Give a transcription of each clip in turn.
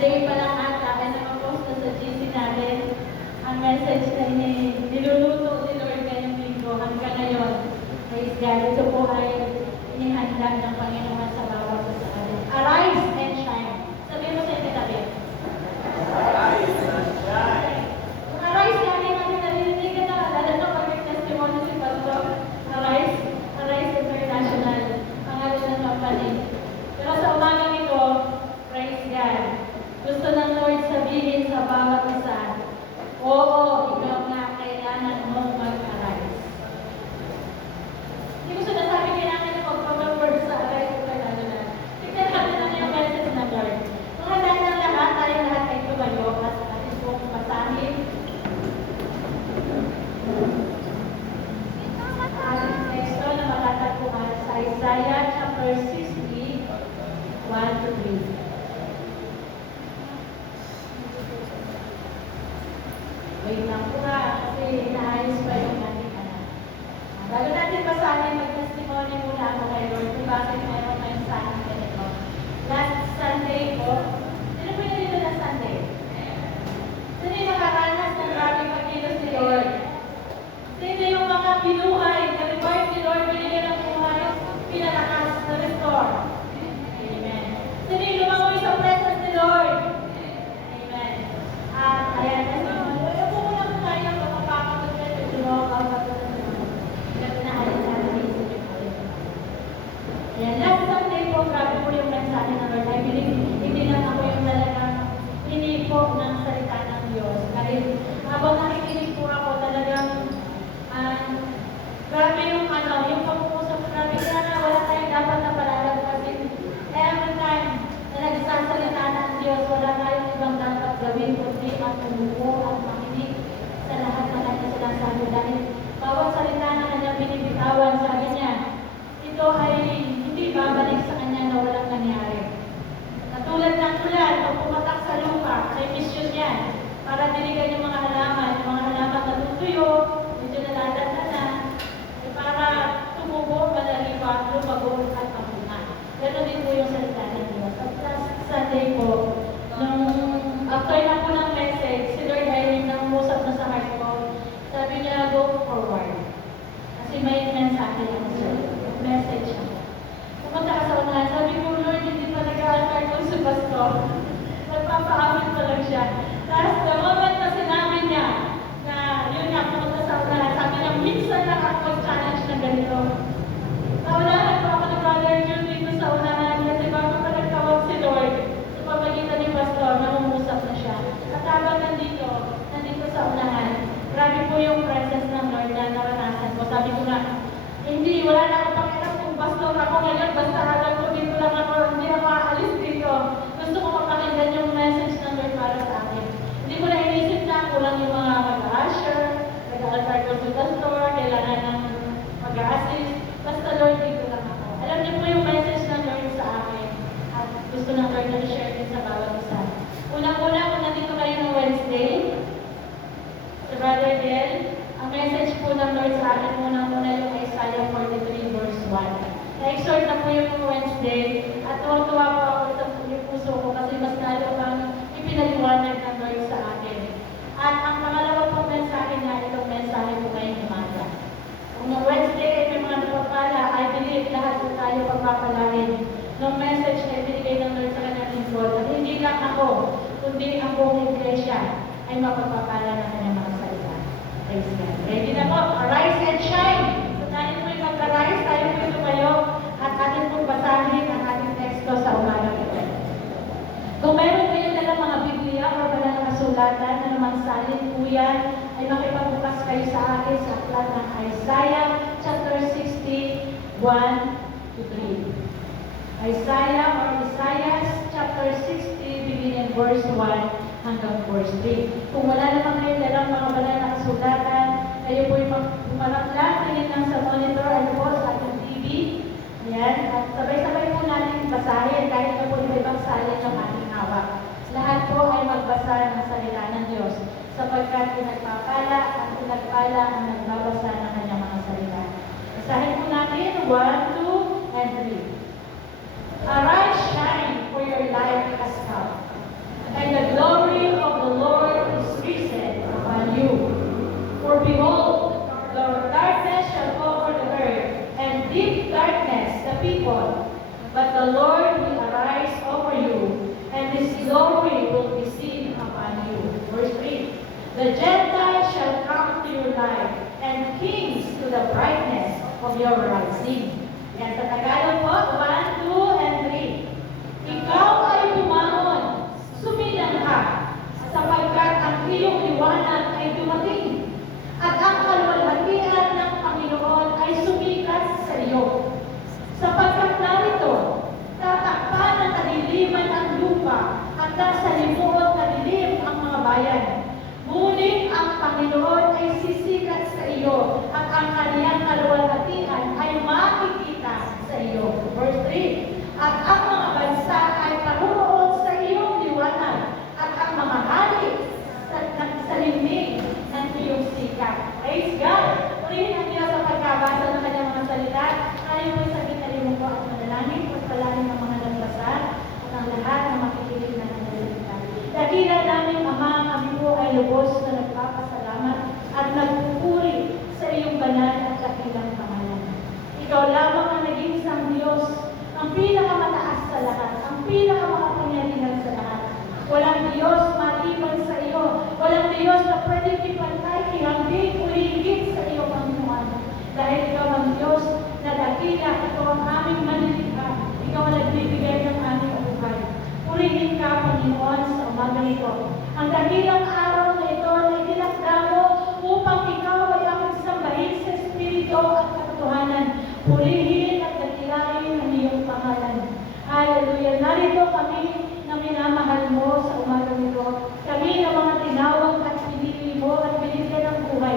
Monday pa lang ata, kaya nakapost na sa GC natin ang message na niluluto ni Lord ngayong linggo hanggang ngayon. Praise God. Ito po ay inihanda ng Panginoon sa bawat isa sa atin. Arise and shine. Sabihin mo sa yung katabi. Arise and shine. Kung arise natin narinig ka na, lalo na pag-testimony si Pastor, Arise International, pangalan ng company. Pero sa umagang ito, praise God. Gusto ng Lord sabihin sa bawat isa, oo, ikaw nga kailangan mong mag-arise. Hindi ko sinasabi kailangan na magpapag-word sa arise international. Tignan natin na yung message ng Lord. Kung handa ng lahat, tayong lahat ay tumayo at atin pong basahin. Ating teksto na matatagpuan sa Isaiah chapter 60, 1-3. Wait lang po nga, kasi inaayos pa yung ating anak. Bago natin basahin, mag-testimony muna ako kay Lord kung bakit meron tayong sa akin ganito. Last Sunday po, sino po yung dito na Sunday? Sino yung nakaranas ng maraming pagkilos ni Lord? Sino yung mga binuhay, na-revive ni Lord, binigyan ng buhay, pinalakas, na-restore? Amen. Sino yung lumangoy sa presence ni Lord? Amen. At ayan, yan, last Sunday po, grabe po yung mensahe ng Lord. I believe, hindi lang ako yung talagang hinipo ng salita ng Diyos. Kahit habang nakikinig po ako, talagang grabe yung yung pag-uusap, grabe na wala tayong dapat na palalag kasi every time na nagsasalita ng Diyos, wala tayong ibang dapat gawin kundi ang tumuko at makinig sa lahat ng kanyang sinasabi. Dahil bawat salita na kanyang binibitawan, sabi niya, ito ay hindi babalik sa kanya na walang nangyari. Katulad ng ulan, pag pumatak sa lupa, may mission yan. Para diligan yung mga halaman natutuyo, medyo nalalata na, para tumubo, malalipa, lumago at mamunga. Ganon din po yung salita ng Diyos. At last Sunday po, nung after na po ng message, si Lord ay nangusap na sa heart ko. Sabi niya, go forward. Kasi may mensahe ako sa message ako. Pumunta ka sa unahan, sabi ko, Lord, hindi pa nag-aalkar ko si Pastor. Nagpapaamin pa lang siya. Tapos, the moment na sinabi niya, na yun nga, pumunta sa unahan, sabi niya, minsan lang ako mag-challenge na ganito. Naunahan po ako ng Brother June dito sa unahan, kasi bago pa nagtawag si Lord, sa pamagitan ni Pastor, namumusap na siya. At habang nandito sa unahan, grabe po yung presence ng Lord na naranasan ko. Sabi ko nga, hindi, wala na akong pakialam kung pastor ako ngayon, basta alam ko dito lang ako, hindi ako aalis dito. Gusto ko mapakinggan yung message ng Lord para sa akin. Hindi ko na inisip na kulang yung mga mag-usher, nag-altar ko sa pastor, kailangan ng mag-assist. Basta Lord, dito lang ako. Alam niyo po yung message ng Lord sa akin at gusto ng Lord na i-share din sa bawat isa. Unang-una, kung nandito kayo ng Wednesday, sa Brother Del, ang message po ng Lord sa akin unang-una yung Isaiah 43 verse 1. Na-exhort na po yung Wednesday at tuwang-tuwa po ako sa puso ko kasi mas lalo pang ipinaliwanag ng Lord sa akin. At ang pangalawa pong mensahe na itong mensahe po ngayong umaga. Kung noong Wednesday ay may mga napapala, I believe lahat po tayo pagpapalain ng message na ibinigay ng Lord sa kanyang lingkod. At hindi lang ako, kundi ang buong iglesia ay mapapapala ng kanyang mga salita. Praise God. Ready na po? Arise and shine! So tayo po yung mag-arise, tayo po yung tumayo, at atin pong basahin ang ating teksto sa umaga ito. Kung meron kayo nalang mga Biblia o wala na kasulatan na naman salin po yan, ay makipagbukas kayo sa akin sa aklat ng Isaiah chapter 60, 1-3. Isaiah or Isaiah chapter 60, beginning verse 1 hanggang verse 3. Kung wala naman kayo dalang mga banal na kasulatan, kayo po'y pumarap lang, tingin lang sa monitor, ano po, sa ating TV. Ayan, at sabay-sabay po natin basahin kahit na po ibang salin ng ating hawak. Lahat po ay magbasa ng salita ng Diyos sapagkat pinagpapala at pinagpala ang nagbabasa ng kanyang mga salita. Basahin po natin 1, 2, and 3. Arise, shine, for your light has come. darkness the people, but the Lord will arise over you, and His glory will be seen upon you. Verse 3. The Gentiles shall come to your light, and kings to the brightness of your rising. Yan sa Tagalog po, 1, 2, and 3. Ikaw ay bumangon, sumilang ka, sapagkat ang iyong liwanag ay dumating, at ang kaluwalhatian ng Panginoon ay sumikat sa iyo. Sapagkat narito, tatakpan ng kadiliman ang lupa, at nasa limuot na dilim ang mga bayan. Ngunit ang Panginoon ay sisikat sa iyo, at ang kaniyang kaluwalhatian ay makikita sa iyo. Verse 3. At ang mga bansa ay paruroon sa iyong liwanag, at ang mga hari sa limig ng iyong sikat. Praise God! Purihin ang Diyos sa pagkabasa ng kanyang mga salita. Tayo po'y sa ginalimo ko at manalangin, pagpalain ng mga nagbasa, at ang lahat na makikinig na ng salita. Dakila namin, Ama, kami po ay lubos na nagpapasalamat at nagpupuri sa iyong banal at dakilang pangalan. Ikaw lamang ang naging isang Diyos, ang pinakamataas sa lahat, ang pinakamakapangyarihan sa lahat. Walang Diyos maliban sa iyo. Walang Diyos na pwede ipantay, ihambing, o higit sa iyo, Panginoon. Dahil ikaw ang Diyos na dakila, ikaw ang aming manilikha, ikaw ang nagbibigay ng aming buhay. Purihin ka, Panginoon, sa umaga nito. Ang dakilang araw na ito ay tinakda mo upang ikaw ay aming sambahin sa Espiritu at katotohanan. Purihin at dakilain ang iyong pangalan. Hallelujah. Narito kami na minamahal mo sa umaga nito. Kami na mga tinawag at pinili mo at binigyan ng buhay.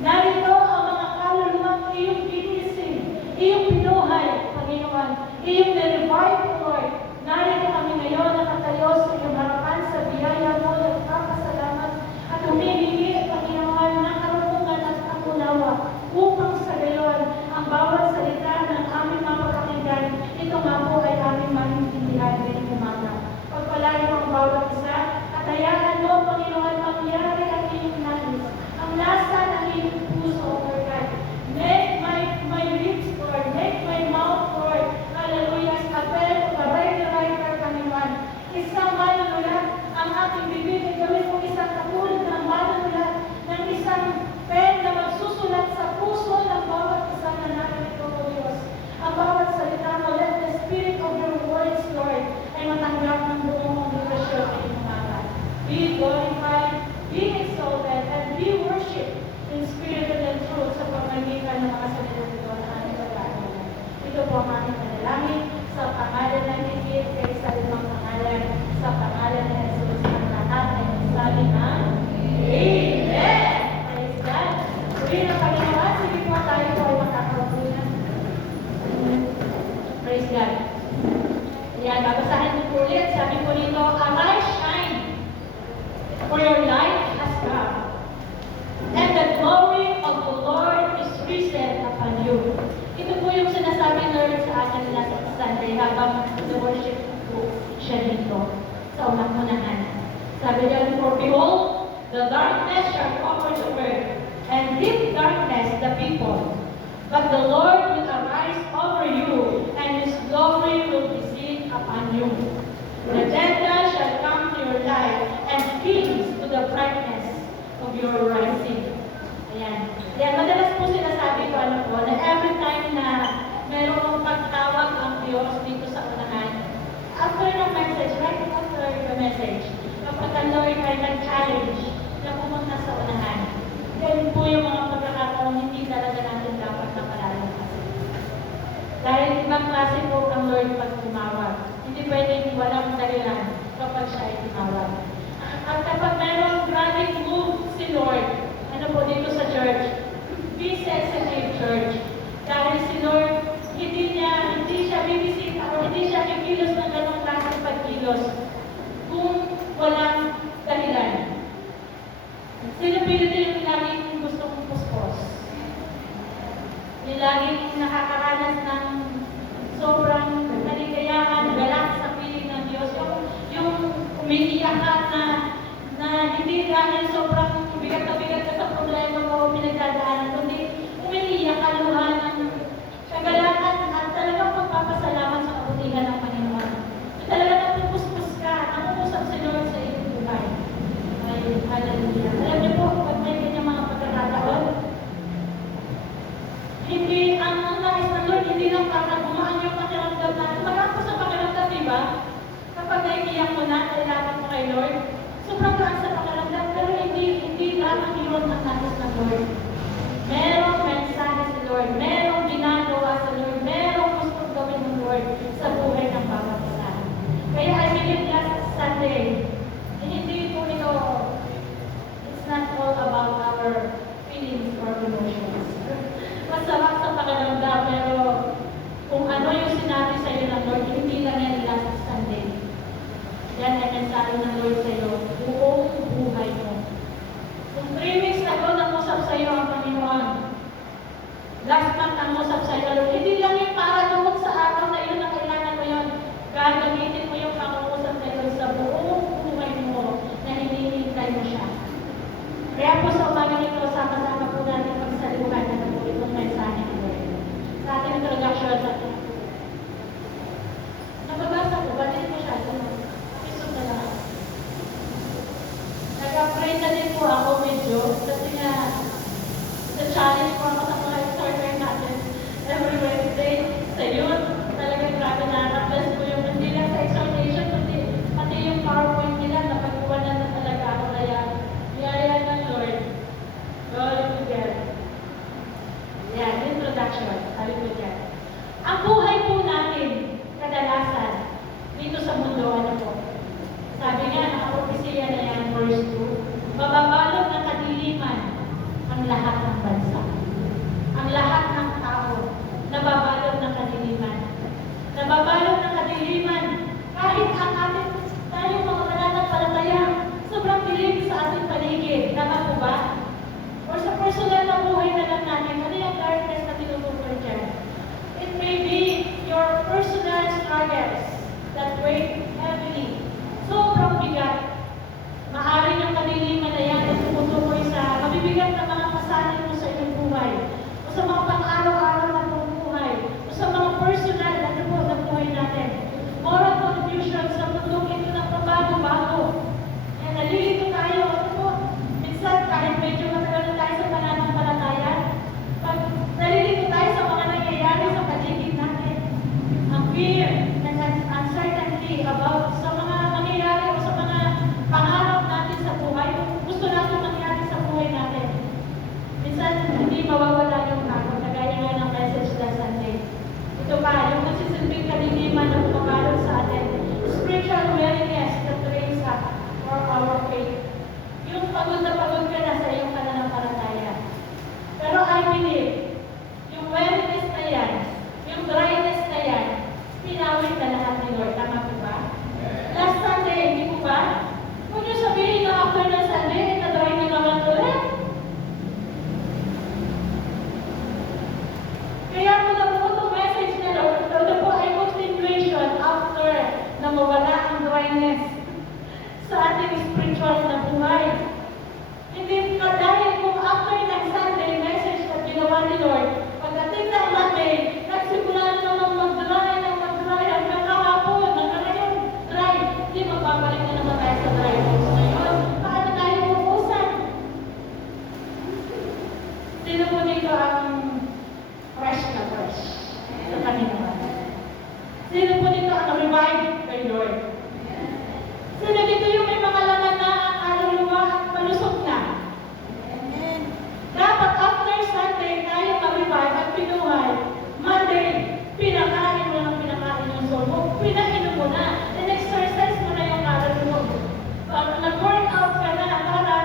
Narito ang mga kaluluwang iyong ginising, iyong pinuhay, Panginoon, iyong na-revive, Lord. Narito kami ngayon nakatayo sa iyong harapan sa biyaya mo, nagpapasalamat at humihingi, Panginoon, ng karunungan at pangunawa upang sa gayon ang bawat salita ng aming mapapakinggan, ito nga po ay aming maintindihan ngayong umaga. Pagpalain mo ang bawat isa at hayaan mo, Panginoon, mangyari ang iyong nais, ang nasa ng iyong puso, Lord God. Make my lips, Lord, make my mouth, Lord, hallelujah, a pen of a radio writer, Panginoon. Isang manunulat ang ating bibig ay gawin mo isang katulad ng manunulat ng isang pen na magsusulat sa puso ng bawat isa na narito, O Diyos. Ang bawat salita mo, let the spirit of your words, Lord, ay matanggap ng buong kongregasyon ngayong umaga. Be glorified, be exalted, and be worshipped in spirit and in truth sa pamamagitan ng mga salita nito na aming pagkakaroon. Ito po ang aming panalangin sa pangalan ng higit kay sa limang pangalan, sa pangalan ng Jesus ang lahat ay magsabi ng Amen! Praise God! Purihin ang Panginoon, sige po tayo po ay makakaupunan. Praise God! Yan, babasahin ko po ulit. Sabi po nito, arise, shine, for your light has come, and the glory of the Lord is risen upon you. Ito po yung sinasabi ng Lord sa atin last Sunday habang worship po siya dito sa unang-unahan. Sabi niya, for behold, the darkness shall cover the earth, and deep darkness the people. But the Lord will arise over you, and His glory will be seen upon you. The Gentiles shall come to your light, and kings to the brightness of your rising. Ayan. Ayan, madalas po sinasabi ko, na every time na mayroong pagtawag ang Diyos dito sa unahan, after ng message, right after the message, kapag ang Lord ay nag-challenge na pumunta sa unahan, yan po yung mga pagkakataon hindi talaga natin dapat nakalalampasin. Dahil ibang klase po ang Lord pag tumawag. Hindi pwedeng walang dahilan kapag siya ay tumawag. At kapag mayroong grabbing move si Lord, ano po dito sa church, be sensitive church. Dahil si Lord, hindi siya bibisita o hindi siya kikilos ng ganong klase pagkilos kung walang dahilan. Sino pinito yung laging gusto kong puspos? Yung laging nakakaranas ng sobrang kaligayahan, galak sa piling ng Diyos. Yung umiiyakan na hindi dahil sobrang bigat na bigat ka sa problema mo pinagdadaanan, kundi umiiyak ka luha ng kagalakan at para gumaan yung pakiramdam natin. Magkakos sa pakiramdam, di ba? Kapag naiiyak mo na, kailangan mo kay Lord, sobrang gaan sa pakiramdam, pero hindi lamang yun ang nais ng Lord. Merong mensahe si Lord, merong ginagawa sa Lord, merong gustong gawin ng Lord sa buhay ng bawat isa. Kaya I believe last Sunday, hindi po ito, it's not all about our feelings or emotions. Masarap sa pakiramdam, pero kung ano yung sinabi sa iyo ng Lord, hindi lang yan last Sunday. Yan ay mensahe ng Lord sa iyo, buong buhay mo. Kung 3 weeks ago nangusap sa iyo ang Panginoon, last month nangusap sa iyo, Lord, hindi lang yung para doon sa araw na iyo na kailangan mo yun. Gagamitin mo yung pangungusap na yun sa buong buhay mo na hinihintay mo siya. Kaya po sa umaga nito, sama-sama po natin magsaluhan na po itong mensahe ng Lord. Sa ating introduction, nababasa ko, batin mo siya. Episode na lang. Nag-pray na din po ako medyo kasi nga challenge po ako sa mga starter natin every Wednesday sa youth. Talagang grabe na-bless ko yung hindi lang sa exhortation, pati yung PowerPoint nila, napag-iwanan na talaga ako. Kaya yaya ng Lord. Glory to God. Yan, introduction. Sabi ko dyan. Ang buhay po natin, kadalasan, dito sa mundo, ano po? Sabi nga, nakapropesiya na yan, verse 2, mababalot ng kadiliman ang lahat ng bansa. Ang lahat ng tao, nababalot ng kadiliman. Nababalot ng kadiliman, kahit ang ating tayong mga mananampalataya, sobrang dilim sa ating paligid. Tama po ba? O sa personal na buhay na lang natin, ano yung darkness na tinutukoy dyan? It may be your personal struggles that weigh heavily. Sobrang bigat. Maaari ng kadiliman na yan at tumutukoy sa mabibigat na mga kasanin mo sa iyong buhay. O sa mga pang-araw-araw na buhay. O sa mga personal na buhay natin. Moral confusion sa mundong ito na pabago-bago. Kaya nalilito tayo. Ano po? Minsan kahit medyo matagal na tayo sa pananampalataya, pag nalilito tayo sa mga nangyayari sa paligid natin. Ang fear and uncertainty about sa mga nangyayari o sa mga pangarap natin sa buhay, gusto natin mangyari sa buhay natin. Minsan, hindi mawawala yung takot, kagaya nga ng message na Sunday. Ito pa, yung nagsisilbing kadiliman na pumabalot sa atin, spiritual weariness that raise up for our faith. Yung pagod na pagod ka na sa iyong pananampalataya. Pero I believe, yung weariness na yan, yung dryness na yan, pinawin na lahat ni Lord. Tama po ba? Last Sunday, hindi po ba? Huwag niyo sabihin na after ng Sunday, na-dry na naman ulit. Kaya po na po itong message na Lord, ito po ay continuation after na mawala ang dryness sa ating spiritual na buhay. Hindi ka dahil kung after ng Sunday message na ginawa ni Lord, pagdating ng Monday, nagsimula na naman mag-dry hanggang kahapon, hanggang dry. Hindi magbabalik na naman tayo sa dry house ngayon. Paano tayo pupusan? Sino po dito ang fresh na fresh sa Panginoon? Sino po dito ang revive kay Lord? Sino dito yung may mga laman na kaluluwa at malusog na? Dapat after Sunday tayo mag-revive at pinuhay. Monday, pinakain mo ng pinakain yung soul mo. Pinainom mo na. In-exercise mo na yung kaluluwa mo. Pag nag-workout ka na para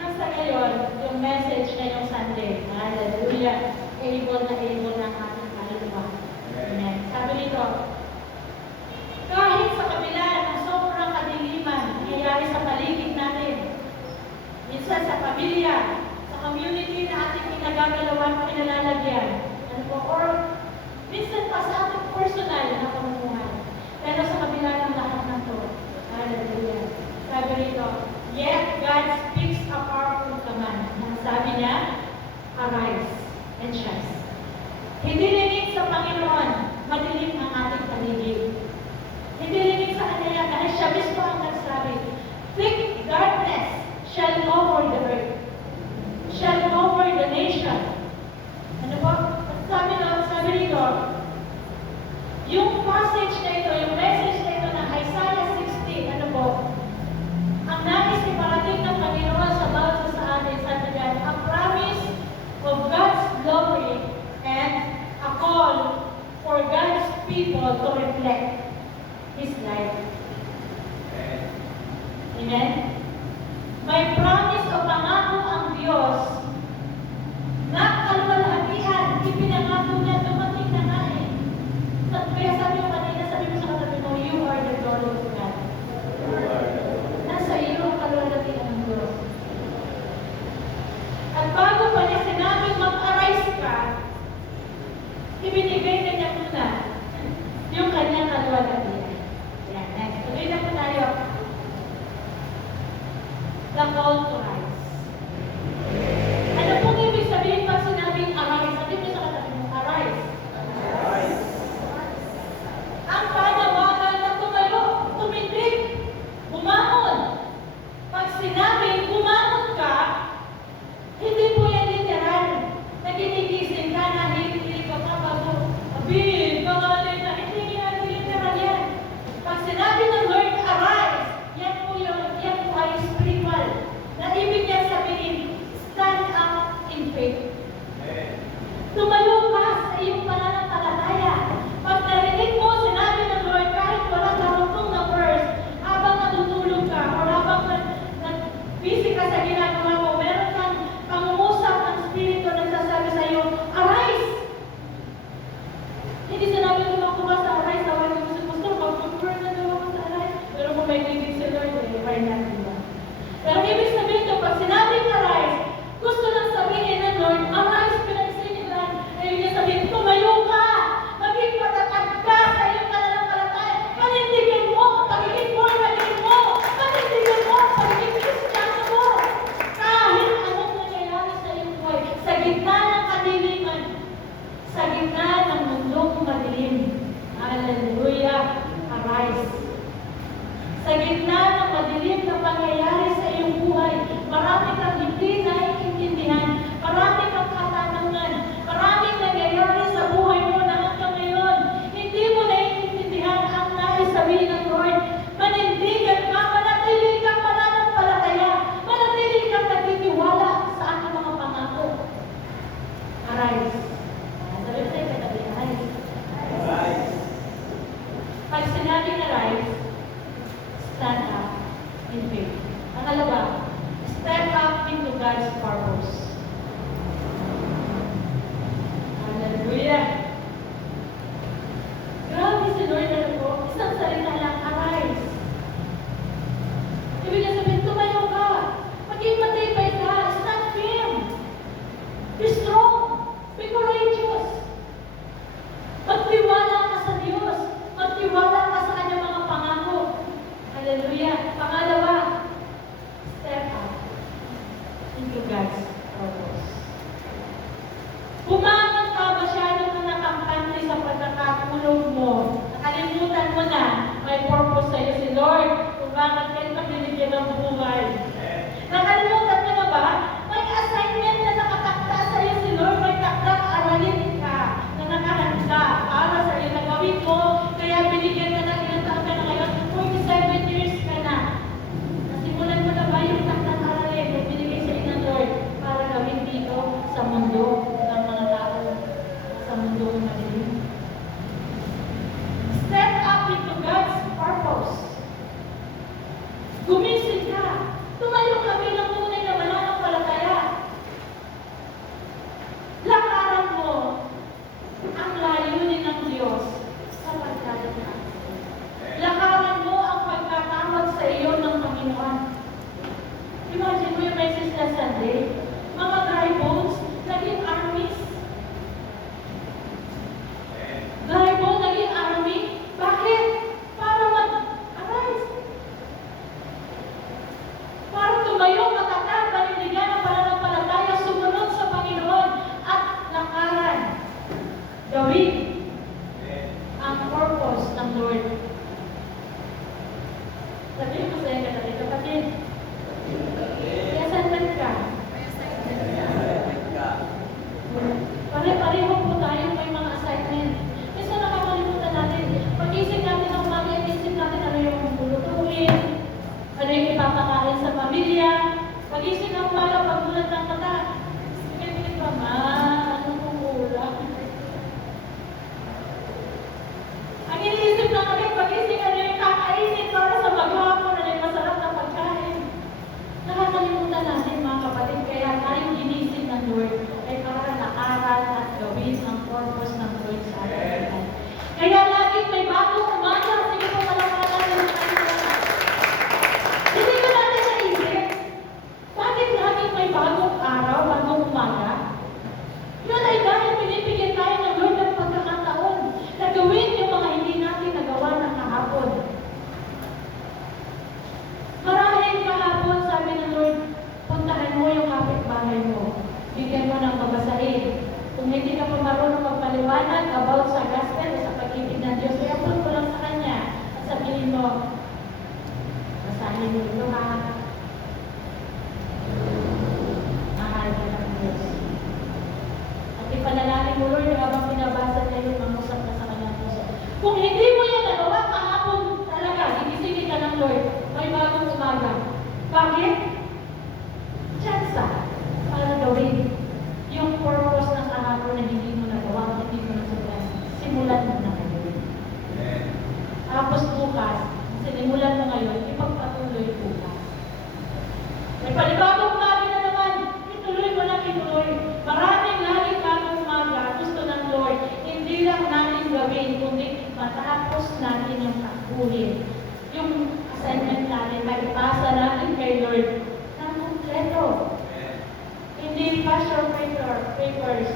nang sa ngayon, yung message ngayong Sunday. Hallelujah. Able na ang ating kaluluwa. Amen. Sabi nito, kahit sa kabila ng sobrang kadiliman nangyayari sa paligid natin, minsan sa pamilya, sa community na ating pinagagalawan, pinalalagyan, ano po, or minsan pa sa ating personal na pamumuhay. Pero sa kabila ng lahat ng to, hallelujah. Sabi rito, yet God speaks a powerful command. Sabi niya, arise and shine. Hindi limit sa Panginoon, madilim ang ating paligid. Hindi limit sa Kanya, dahil siya mismo ang nagsabi, thick darkness shall cover the earth, shall cover the nation. Ano po? Sabi rito, people to reflect His life. Amen? May promise o pangako ang Diyos na kalwalhatian, ipinangako niya, dumating na nga eh. Kaya sabi mo kanina, sabi mo sa katabi mo, you are the glory of God. Nasa iyo ang kalwalhatian ng Diyos. At bago pa niya sinabing mag-arise ka, ibinigay na niya muna yung kanyang kalwalhatian. Yan, next. Tuloy na po tayo. The call to rise. Ano pong ibig sabihin pag sinabing arise? Sabi mo sa katabi mo, arise. Ang panawagan na tumayo, tumindig, bumangon. Pag sinabing bumangon ka, hindi po yan literal. Naginigising ka na hindi ka bago. Abin, pangalan na, hindi yan literal yan. Pag sinabi ng Lord, arise, yan po ay spiritual. Na ibig niya sabihin, stand up in faith. Tumayo ka sa iyong pananampalataya. Pag narinig mo, sinabi ng Lord, kahit walang karugtong na verse, habang natutulog ka, o habang busy ka sa ginagawa mo, meron kang pangungusap ng Espiritu na nagsasabi sa iyo, arise! Hindi sinabi naman ko sa arise, tawag ko si Pastor, mag-confirm na daw ako sa arise. Pero kung may bibig si Lord, why not diba? Pero ibig sabihin ito, pag sinabing arise, gusto lang sabihin ng Lord, arise, pinagsiniglan. Ayun niya sabihin, tumayo ka! Maging matatag ka sa iyong pananampalataya. Panindigin mo ang pagiging born again mo. Panindigin mo ang pagiging Kristiyano mo. Kahit anong nangyayari sa iyong buhay, sa gitna ng kadiliman, sa gitna ng mundong madilim. Hallelujah! Arise! Sa gitna ng madilim na pangyayari sa iyong buhay, marami kang hindi naiintindihan, marami kang katanungan, maraming nangyayari sa buhay mo na hanggang ngayon, hindi mo naiintindihan ang nais sabihin ng Lord. Manindigan ka, manatili kang pananampalataya, manatili kang nagtitiwala sa aking mga pangako. Arise. Sabi ko sa'yo, katabi, arise. Pag sinabing arise, stand up in faith. Pangalawa, step up into God's purpose. Hallelujah! Grabe si Lord na po, isang salita lang, arise. Ibig sabihin, tumayo ka. Maging matibay ka. Stand firm. Be strong. Be courageous. Magtiwala ka sa Diyos. Magtiwala ka sa kanyang mga pangako. Hallelujah. Pangalawa, step up into God's purpose. Bumangon ka masyado na nakampante sa pagkakatulog mo. Nakalimutan mo na may purpose sa iyo si Lord kung bakit kayo binigyan ng buhay. Nakalimutan mo na ba? May assignment na nakatakda sa iyo si Lord. May takdang aralin ka na nakahanda para sa iyo na gawin mo. Kaya binigyan ka ng ilang taon ka na ngayon. 47 years ka na. Nasimulan mo na ba yung takdang aralin na binigay sa iyo ng Lord para gawin dito sa mundo ng mga tao, sa mundo ng madilim? Step up into God's purpose. Gumising ka. Tumayo ka bilang tunay na mananampalataya. Lakaran mo ang layunin ng Diyos sa pagdadaan. Lakaran mo ang pagkatawag sa iyo ng Panginoon. Imagine mo yung message na Sunday. Mga dry bones, naging armies. Dry bone, naging army. Bakit? Para mag-arise. Para tumayo, matatag, panindigan ang pananampalataya, sumunod sa Panginoon at lakaran. Gawin ang purpose ng Lord. Sabihin ko sa iyo, kapatid, yasan ka. Pare-pareho po tayo may mga assignment. Minsan nakakalimutan natin. Pag-isip natin ang umaga, isip natin ano yung lulutuin, ano yung ipapakain sa pamilya. Pag-isip ng umaga, pagbulat ng mata, sige pa ma, ano kung ulam? Ang dalangin mo, Lord, habang binabasa niya yung mangusap na sa kanyang puso. Kung hindi mo yan nagawa, kahapon talaga, gigisingin ka ng Lord, may bagong umaga. Bakit? Tsansa para gawin yung purpose ng kahapon na hindi mo nagawa, hindi mo nasulat. Simulan mo na ngayon. Tapos bukas, sinimulan mo ngayon, ipagpatuloy bukas. May panibagong umaga na naman, ituloy mo na ituloy. Maraming laging bagong umaga, gusto ng Lord, hindi lang natin gawin, kundi matapos natin yung takbuhin. Yung assignment natin, maipasa natin kay Lord ng kompleto. Hindi partial papers,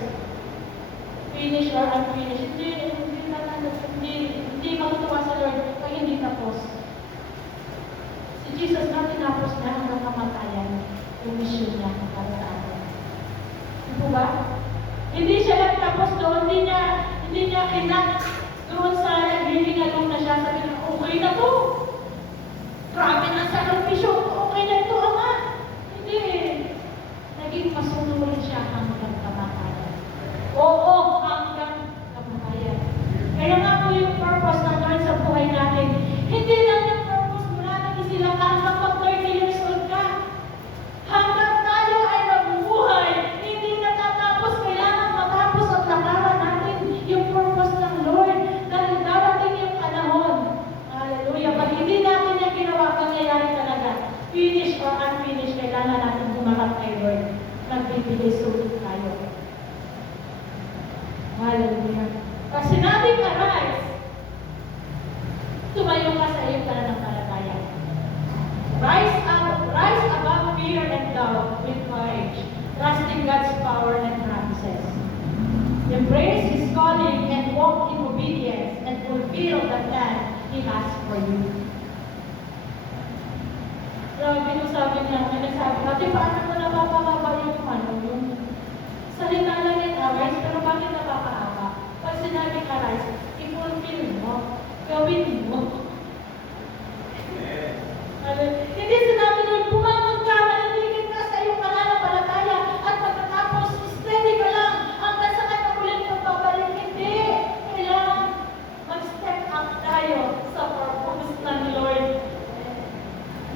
finish or unfinished. Hindi matutuwa sa Lord pag hindi tapos. Si Jesus na tinapos na hanggang kamatayan yung mission niya para sa atin. Di ba? Hindi siya nagtapos doon, hindi niya kinak doon sa naghihingalong na siya, sabi niya, okay na to. Grabe na sa sakripisyo, okay na ito, Ama. Hindi. Naging masunurin siya hanggang kamatayan. Oo, hanggang kamatayan. Kaya nga po yung purpose ng Lord sa buhay natin. Hindi lang yung purpose mula nang isilang ka hanggang pag 30 years old ka. Hanggang tayo ay mabubuhay, hindi natatapos. Kailangan matapos at lakaran natin yung purpose ng Lord. Dahil darating yung panahon. Hallelujah. Pag hindi natin yung ginawa, mangyayari talaga. Finish or unfinished, kailangan natin humarap kay Lord. Nagbibigay sulit tayo. Hallelujah. Pag sinabing arise, tumayo ka sa iyong pananampalataya. Rise above fear and doubt with courage, trusting God's power and promises. Embrace His calling and walk in obedience and fulfill the plan He has for you. Grabe nung sabi niya, may nagsabi, ate, paano mo napapahaba yung salita lang yung arise, pero bakit napapahaba? Pag sinabing arise, i-fulfill mo, gawin mo. Hindi sinabi nung pumangon ka, mananigit ka sa iyong pananampalataya, at pagkatapos, steady ka lang, hanggang sa kanyang pagbabalik. Hindi. Kailangan mag-step up tayo sa purpose ng Lord.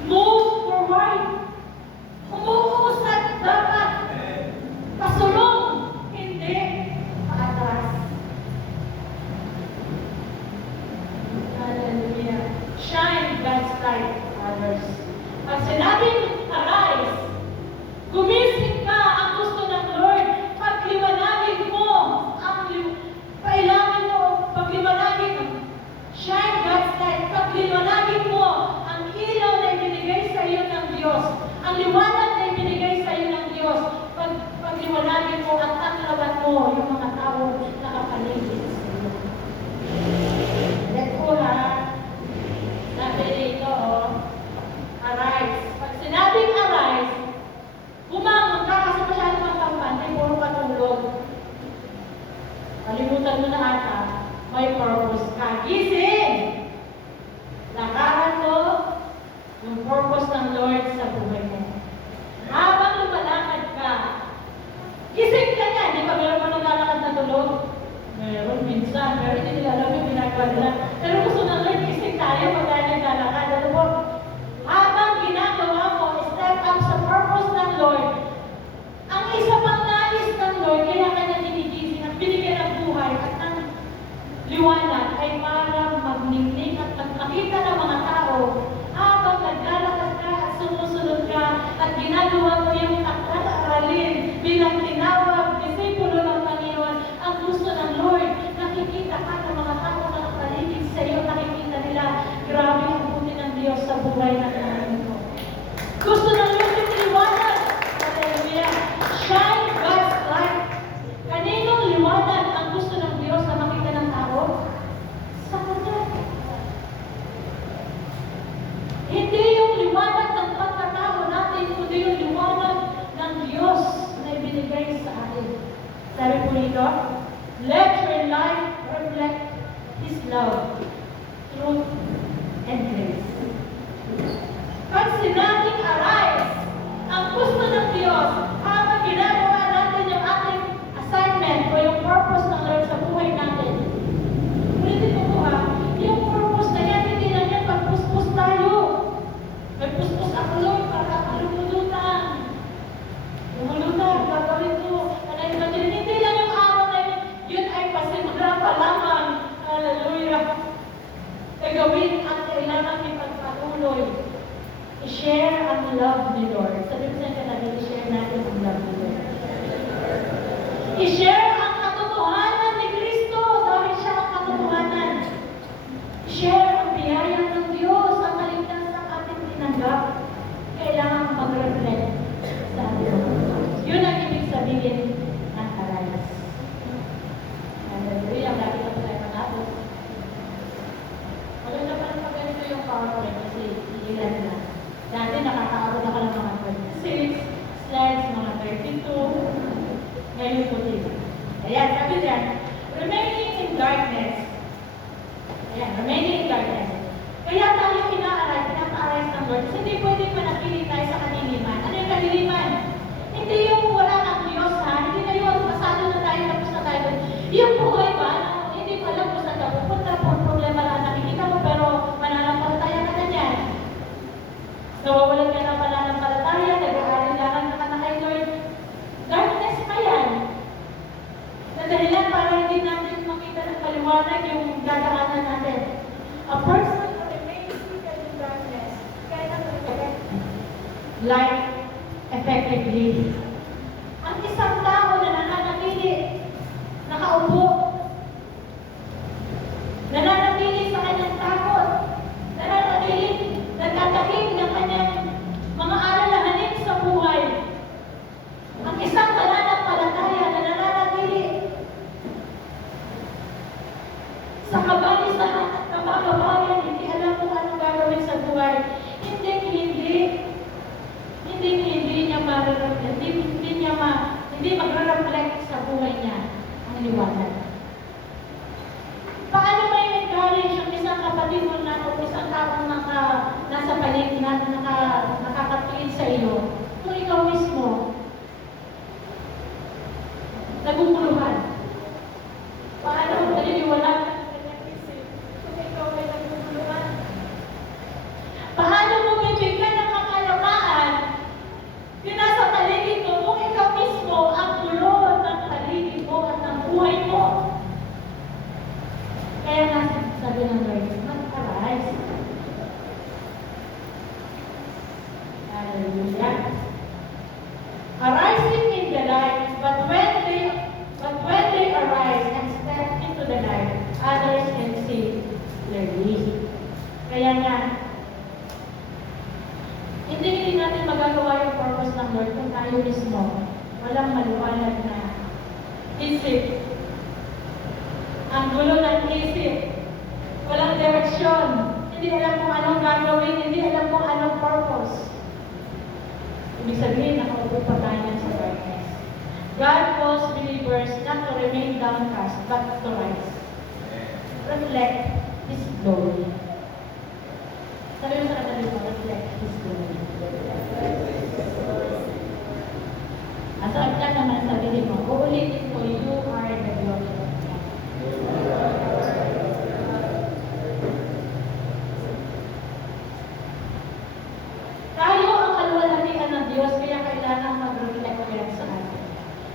Move forward. Humuusad dapat. Pasulong. Hindi paatras. Hallelujah. Shine God's light to others. Pag sinabing arise, gumising ka, ang gusto ng Lord. Pagliwanagin mo kailangan mo, pagliwanagin, shine God's light. Pagliwanagin mo ang ilaw na ibinigay sa iyo ng Diyos. Ang liwanag na ibinigay sa iyo ng Diyos. Pagliwanagin mo at taklawan mo yung mga tao na nakapaligid sa iyo. Let's go ha. Sabi dito, arise. Pag sinabing arise, bumangon ka kasi masyado kang kampante, puro patulog. Kalimutan mo na ata, may purpose ka. Gising! Lakaran mo yung purpose ng Lord sa buhay mo. Habang lumalakad ka, gising ka niya. Di ba meron pa naglalakad na tulog? Meron minsan, pero hindi nila alam yung ginagawa nila. Pero gusto ng Lord, gising tayo pag tayo naglalakad. Ano po? Habang ginagawa mo, step up sa purpose ng Lord. Ang isa pang nais ng Lord, kaya kanya ginigising at binigyan ng buhay at ng liwanag ay para magningning at magpakita ng mga tao habang naglalakad ka at sumusunod ka at ginagawa mo yung takdal aralin bilang tinawag, disipulo ng Panginoon. Ang gusto ng Lord, nakikita ka ng mga tao na nakapaligid sa iyo, nakikita nila, grabe ang buti ng Diyos sa buhay ng namin ko. Gusto ng Lord yung liwanag. Hallelujah. Shine God's light. Kaninong liwanag ang gusto ng Diyos na makita ng tao? Sa Kanya. Hindi yung liwanag ng pagkatao natin, kundi yung liwanag ng Diyos na ibinigay sa atin. Sabi po nito, let your life reflect His love, truth, and grace. Pag sinabing arise, ang gusto ng Diyos, habang ginagawa natin yung ating assignment o yung purpose life effectively. Ang isang tao na nananatili, nakaupo, nananatili sa kanyang takot, nananatili, nagtatahim ng kanyang mga alalahanin sa buhay. Ang isang mananampalataya na nananatili sa kabalisahan at kabagabayan, hindi alam kung anong gagawin sa buhay. Hindi niya mararapin, hindi magre-reflect sa buhay niya ang liwanag. Paano may encourage yung isang kapatid mo na o isang taong nasa paligid na nakakatingin sa iyo kung ikaw mismo naguguluhan? Paano mo naniniwala kung ikaw ay naguguluhan? Paano mo bibigyan ng kapayapaan yung nasa paligid mo kung ikaw mismo ang gulo ng paligid mo at ng buhay mo? Kaya nga sabi ng Lord, mag-arise. Hallelujah. Arising in the light, but when they arise and step into the light, others can see clearly. Kaya nga, hindi natin magagawa yung purpose ng Lord kung tayo mismo walang maliwanag na isip. Ang gulo ng isip, walang direksyon, hindi alam kung anong gagawin, hindi alam kung anong purpose. Ibig sabihin, nakaupo pa tayo sa darkness. God calls believers not to remain downcast, but to rise. Reflect His glory. Sabi mo sa katabi mo, reflect His glory. Asal ka naman sabihin mo, uulitin ko, you are the glory of God. Tayo ang kaluwalhatian ng Diyos, kaya kailangan mag-reflect yan sa atin.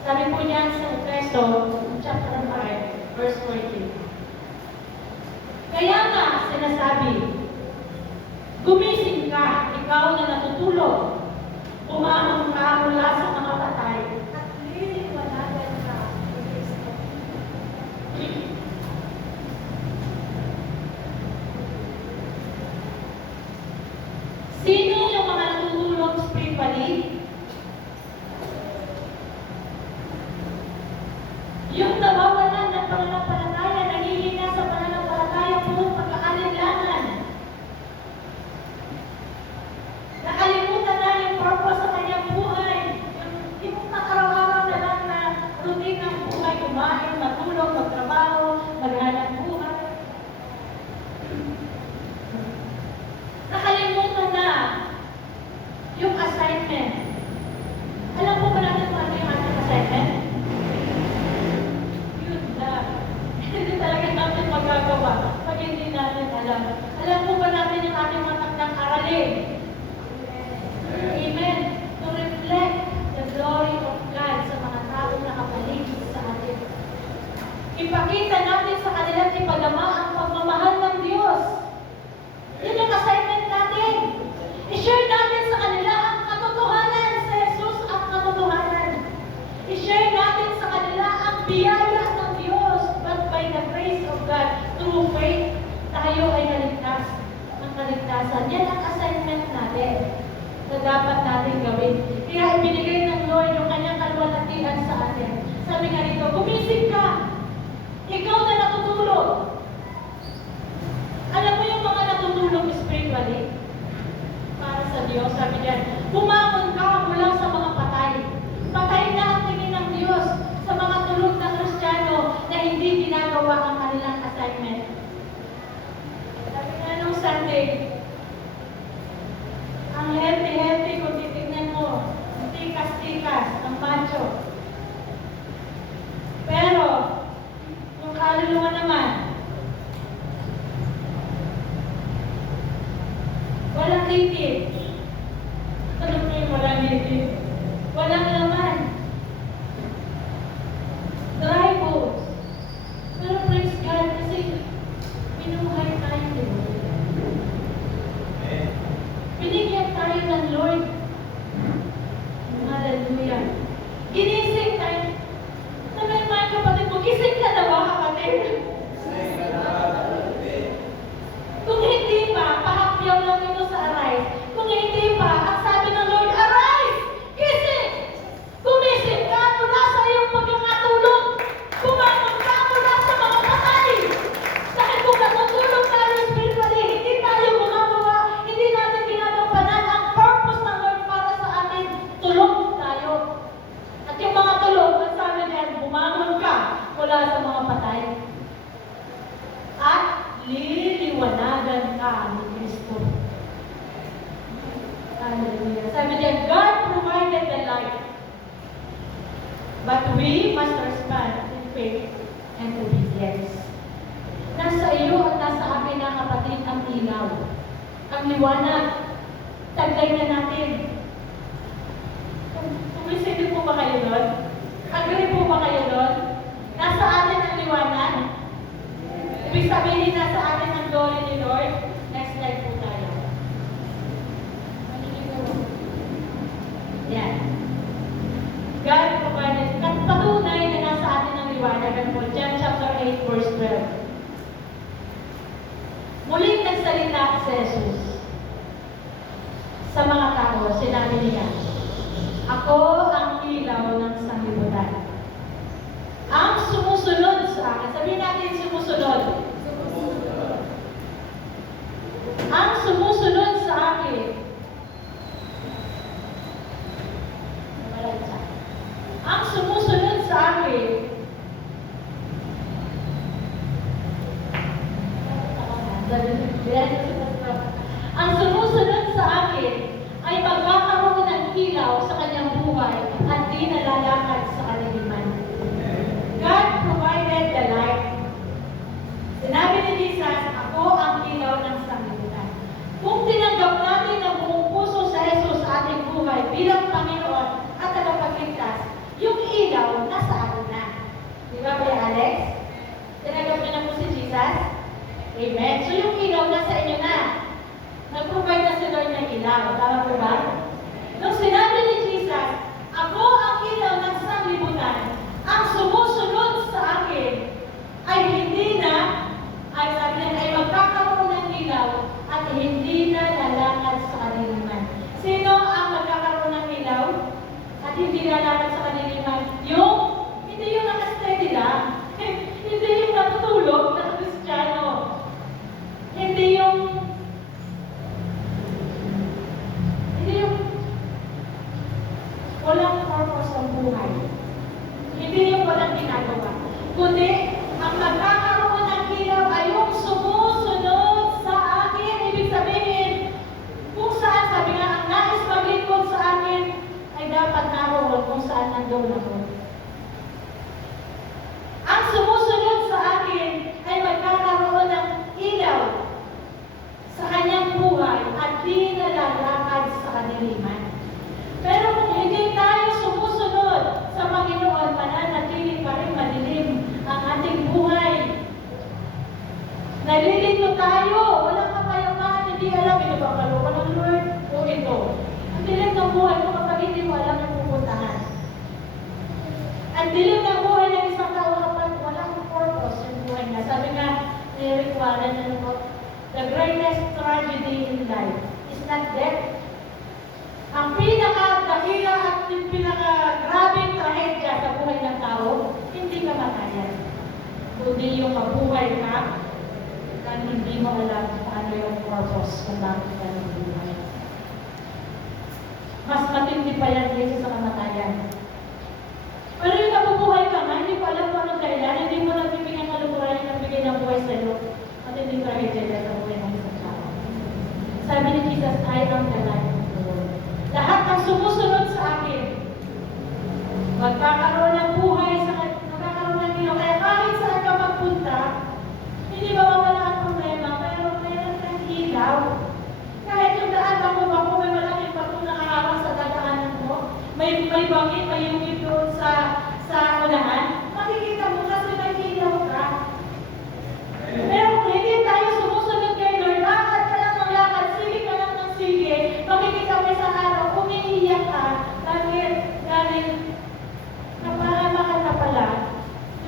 Sabi po niyan sa Efeso, chapter 5, verse 14. Kaya nga, sinasabi, gumising ka, ikaw na natutulog. Umamang ka mula sa mga patay at liliwanagan ka ni Kristo. Sino yung mga natutulog spiritually? Yung nawawalan ng pananampalataya, nangihina sa pananampalataya, puro pagkaalinlangan. Nakalimutan na yung purpose sa kanyang buhay. Yung araw-araw na lang na routine ng buhay, kumain, matulog, magtrabaho, maghanap buhay. Nakalimutan na yung assignment. Alam po ba natin kung ano yung ating assignment? Yun na. Hindi talaga natin magagawa pag hindi natin alam. Alam po ba natin yung ating matakdang aralin? Amen. To reflect the glory of God sa mga taong nakapaligid sa atin. Ipakita natin sa kanila at ipadama ang pagmamahal ng Diyos. Yun ang assignment natin. I-share natin sa kanila ang katotohanan sa Jesus ang katotohanan. I-share natin sa kanila ang biyaya ng Diyos, but by the grace of God, through faith, tayo ay naligtas. Ang kaligtasan. Yan ang assignment natin na dapat natin gawin. Kaya ibinigay ng Lord yung kanyang kalwalhatian sa atin. Sabi nga dito, gumising ka! Ikaw na natutulog! Alam mo yung mga natutulog spiritually? Para sa Diyos, sabi niyan, bumangon ka mula sa mga patay. Patay na ang tingin ng Diyos sa mga tulog na Kristiyano na hindi ginagawa ang kanilang assignment. Sabi nga nung Sunday, ang healthy kung titignan mo, tikas-tikas, ang macho. Pero, yung kaluluwa naman, walang litid. Ano mo yung walang litid? Walang laman. Dry bones. Pero praise God kasi binuhay tayo ni Lord. Binigyan tayo ng Lord mula sa mga patay. At liliwanagan ka ni Kristo. Hallelujah. Sabi niya, God provided the light. But we must respond in faith and obedience. Nasa iyo at nasa akin na kapatid ang ilaw. Ang liwanag. Taglay na natin. Kumisipin po ba kayo doon? Agree po ba kayo doon? Nasa atin ang liwanag. Ibig sabihin nasa atin ang glory ni Lord. Next slide po tayo. Yan. God provided. Patunay na nasa atin ang liwanag. Ano po? John chapter 8 verse 12. Muling nagsalita si Jesus sa mga tao. Sinabi niya, ako ang ilaw ng sanglibutan. Ang sumusunod sa akin, sabihin natin sumusunod. Ang sumusunod sa akin, ang sumusunod sa akin, ang sumusunod sa akin ay magkakaroon ng ilaw sa kanyang buhay at di nalalakad sa kaliliman. God provided the light. Sinabi ni Jesus, ako ang ilaw ng sanglibutan. Kung tinanggap natin ang buong puso sa Jesus sa ating buhay bilang Panginoon at tagapagligtas, yung ilaw nasa atin na. Di ba, Kuya Alex? Tinanggap niyo na po si Jesus? Amen. So yung ilaw nasa inyo na. Nag-provide na si Lord ng ilaw. Tama po ba? Nung sinabi ni Jesus, ako ang ilaw ng sanglibutan, ang sumusunod sa akin ay hindi na, ay sabi niya, ay magkakaroon ng ilaw at hindi na lalakad sa kaliliman. Sino ang magkakaroon ng ilaw at hindi lalakad sa kaliliman? Hindi yung nakasteady lang. Hindi yung natutulog na Kristiyano. Hindi yung walang purpose ang buhay. Hindi yung walang ginagawa. Kundi, ang magkakaroon ng ilaw ay yung sumusunod sa akin. Ibig sabihin, kung saan, sabi nga, ang nais maglingkod sa akin ay dapat naroon kung saan nandun ako. Ang sumusunod sa akin ay magkakaroon ng ilaw sa kanyang buhay at di nalalakad sa kaniliman. Pero kung hindi tayo sumusunod sa Panginoon, mananatili pa rin madilim ang ating buhay. Nalilito tayo, walang kapayapaan, hindi alam, ito ba kalooban ng Lord o ito. Ang dilim ng buhay mo kapag hindi mo alam ang pupuntahan. Ang dilim ng buhay ng isang tao kapag walang purpose yung buhay niya. Sabi nga, ni Rick Warren, the greatest tragedy in life is not death. Ang pinaka-dakila at pinaka-grabing trahedya sa buhay ng tao, hindi kamatayan. Kundi yung mabuhay ka, at hindi mo alam kung ano yung purpose kung bakit ka nabubuhay. Mas matindi pa yan kaysa sa kamatayan. Pero yung nabubuhay ka nga, hindi mo alam kung anong kailan, hindi mo nagbibigyan kalukuran yung nagbigay ng buhay sa iyo, at hindi trahedya sa buhay ng isang tao. Sabi ni Jesus, I am the light. Lahat ng sumusunod sa akin, magkakaroon ng buhay, magkakaroon ng ilaw. Kaya kahit saan ka magpunta, hindi ba mawala ang problema, pero mayroon kang ilaw. Kahit yung daan ako, may malaking bato na kaharang sa dadaanan mo, may bangin, may yungin doon sa unahan, makikita mo kasi may ilaw ka. Pero kung hindi tayo sumusunod kay Lord, lakad ka lang ng lakad, sige ka lang ng sige, makikita mo sa araw, umiiyak ka, dahil napaka-mahal na pala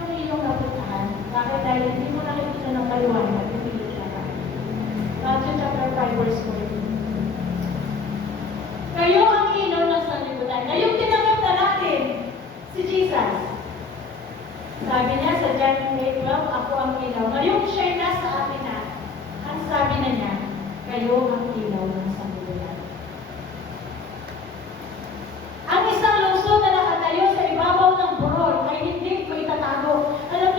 yung iyong napuntahan. Bakit? Dahil hindi mo nakikita ng paliwanag, hindi ka ka. Matthew chapter 5 verse 4. Kayo ang ilaw ng sanlibutan. Ngayong tinanggap na natin si Jesus. Sabi niya sa John 8:12, ako ang ilaw. Ngayong siya nasa atin na, ang sabi na niya, kayo ang ilaw ng sanlibutan. Ang isang lungsod na nakatayo sa ibabaw ng burol ay hindi maitatago. Alam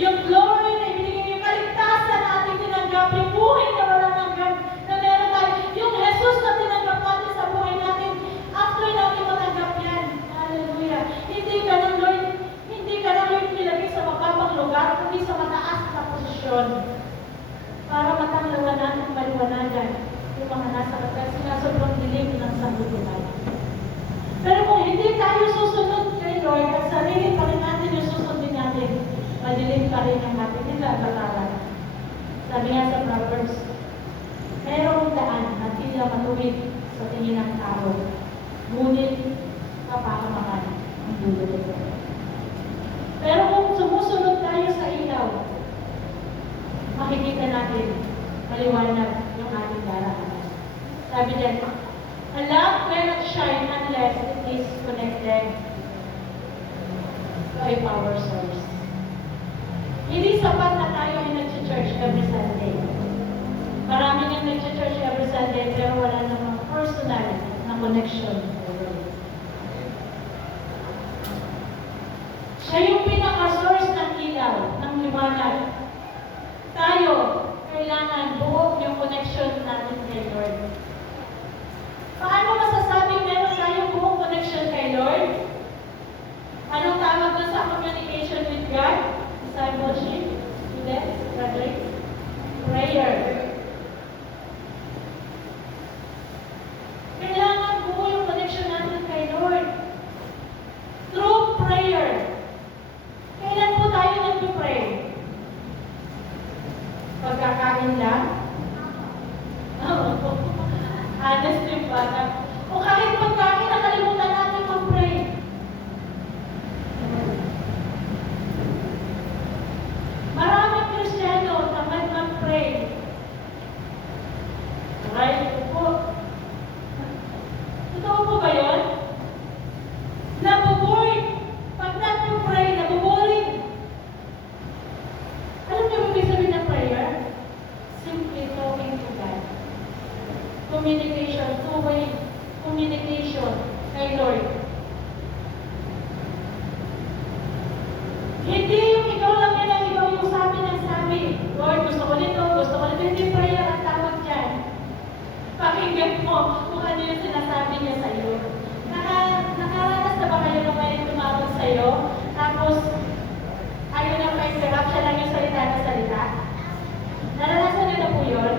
Yung glory na ibinigay, yung kaligtasan na ating tinanggap, yung buhay na walang hanggan na meron tayo, yung Jesus na tinanggap natin sa buhay natin, after natin matanggap yan. Hallelujah. Hindi ka na, Lord, nilagay sa mababang lugar, kundi sa mataas na posisyon. Para matanglawan natin maliwanagan yung mga nasa sobrang dilim ng sanlibutan. Pero kung hindi tayo susunod kay Lord at sarili pa rin natin yung susundin natin, madilim pa rin ang ating nilagataran. Sabi nga sa Proverbs, merong daan na tila matuwid sa tingin ng tao, ngunit kapahamakan ang dulo nito. Pero kung sumusunod tayo sa ilaw, makikita natin maliwanag yung ating daraanan. Sabi niya, a lamp cannot shine unless it is connected to a power source. Hindi sapat na tayo ay nag-church every Sunday. Marami nang nag-church every Sunday pero wala namang personal na connection. Siya yung pinaka-source ng ilaw, ng liwanag. Tayo, kailangan buo yung connection natin kay Lord. Paano masasabing meron tayong buong connection kay Lord? Anong tawag doon sa communication with God? Discipleship? Students? Graduates? Prayer. Kailangan buo yung connection natin kay Lord. Through prayer. Kailan po tayo nag-pray? Pagkakain lang? Honestly ba? O kahit pagkain, nakalimutan natin mag-pray. Maraming Kristiyano tamad mag-pray. Right? Po. Totoo po ba yun? Nabuboard. Pag nag-pray, nabuboring. Alam niyo ba ibig sabihin ng prayer? Simply talking to God. Communication, two-way communication kay Lord. Hindi yung ikaw lang yan ang ikaw yung sabi ng sabi. Lord, gusto ko nito. Hindi prayer ang tawag dyan. Pakinggan mo kung ano yung sinasabi niya sa iyo. Nakaranas na ba kayo na may tumawag sa iyo? Tapos, ayaw na pa-interrupt siya lang yung salita na salita? Naranasan niyo na po yun?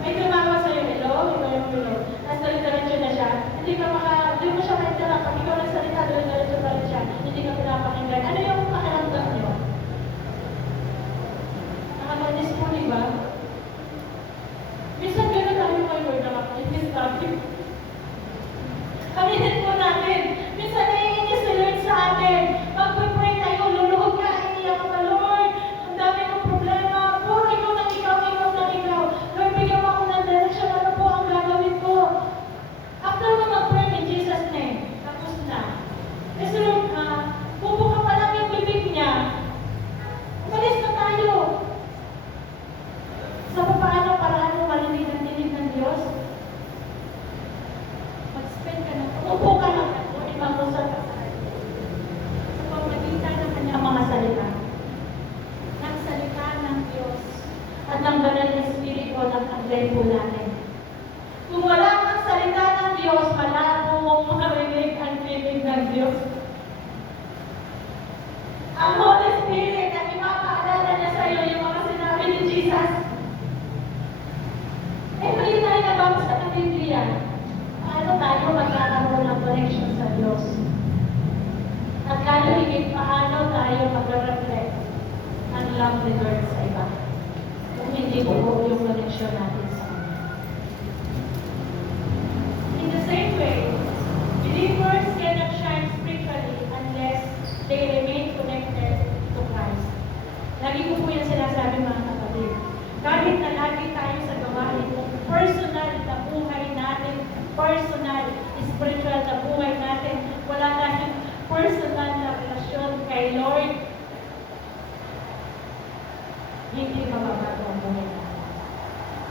May tumawag sa iyo, hello? Tapos diretso na siya. Hindi mo siya ma-interrupt. Pag ikaw nagsalita, diretso pa rin siya. Hindi ka pinapakinggan. Ano yung pakiramdam niyo? Nakakainis po, di ba? Minsan gano'n tayo kay Lord nakakainis natin. Kaminin po natin. Minsan naiinis si Lord sa atin. Pag-pray tayo, luluhod ka, iniyak ka pa, Lord. Ang dami kong problema. Puro ikaw ng ikaw. Lord, bigyan mo ako ng direction. Ano po ang gagawin ko? After mo mag-pray in Jesus' name, tapos na. Kasi Lord, pupuka pa lang yung bibig niya. Umalis na tayo. Sa paano paraan mo marinig ang tinig ng Diyos? Mag-spend ka na. Umupo ka lang. O ibang usap ka sa akin. Sa pamagitan ng kanyang mga salita. Ng salita ng Diyos. At ng banal na Espiritu ng Anglay po natin. Kung wala kang salita ng Diyos, malabo mong marinig ang tinig ng Diyos. Ang Holy Spirit ang ipapaalala niya sa iyo yung mga sinabi ni Jesus. Every time na babasa ng Biblia, paano tayo magkakaroon ng connection sa Diyos? At lalo higit paano tayo mag-reflect ang love ni Lord sa iba? Kung hindi buo yung connection natin sa Kanya. In the same way, believers cannot shine spiritually unless they remain connected to Christ. Lagi ko po yan sinasabi mga kapatid. Kahit na lagi tayo sa gawain, kung personal na buhay natin, personal, spiritual na buhay natin, wala tayong personal na relasyon kay Lord, hindi mababago ang buhay natin.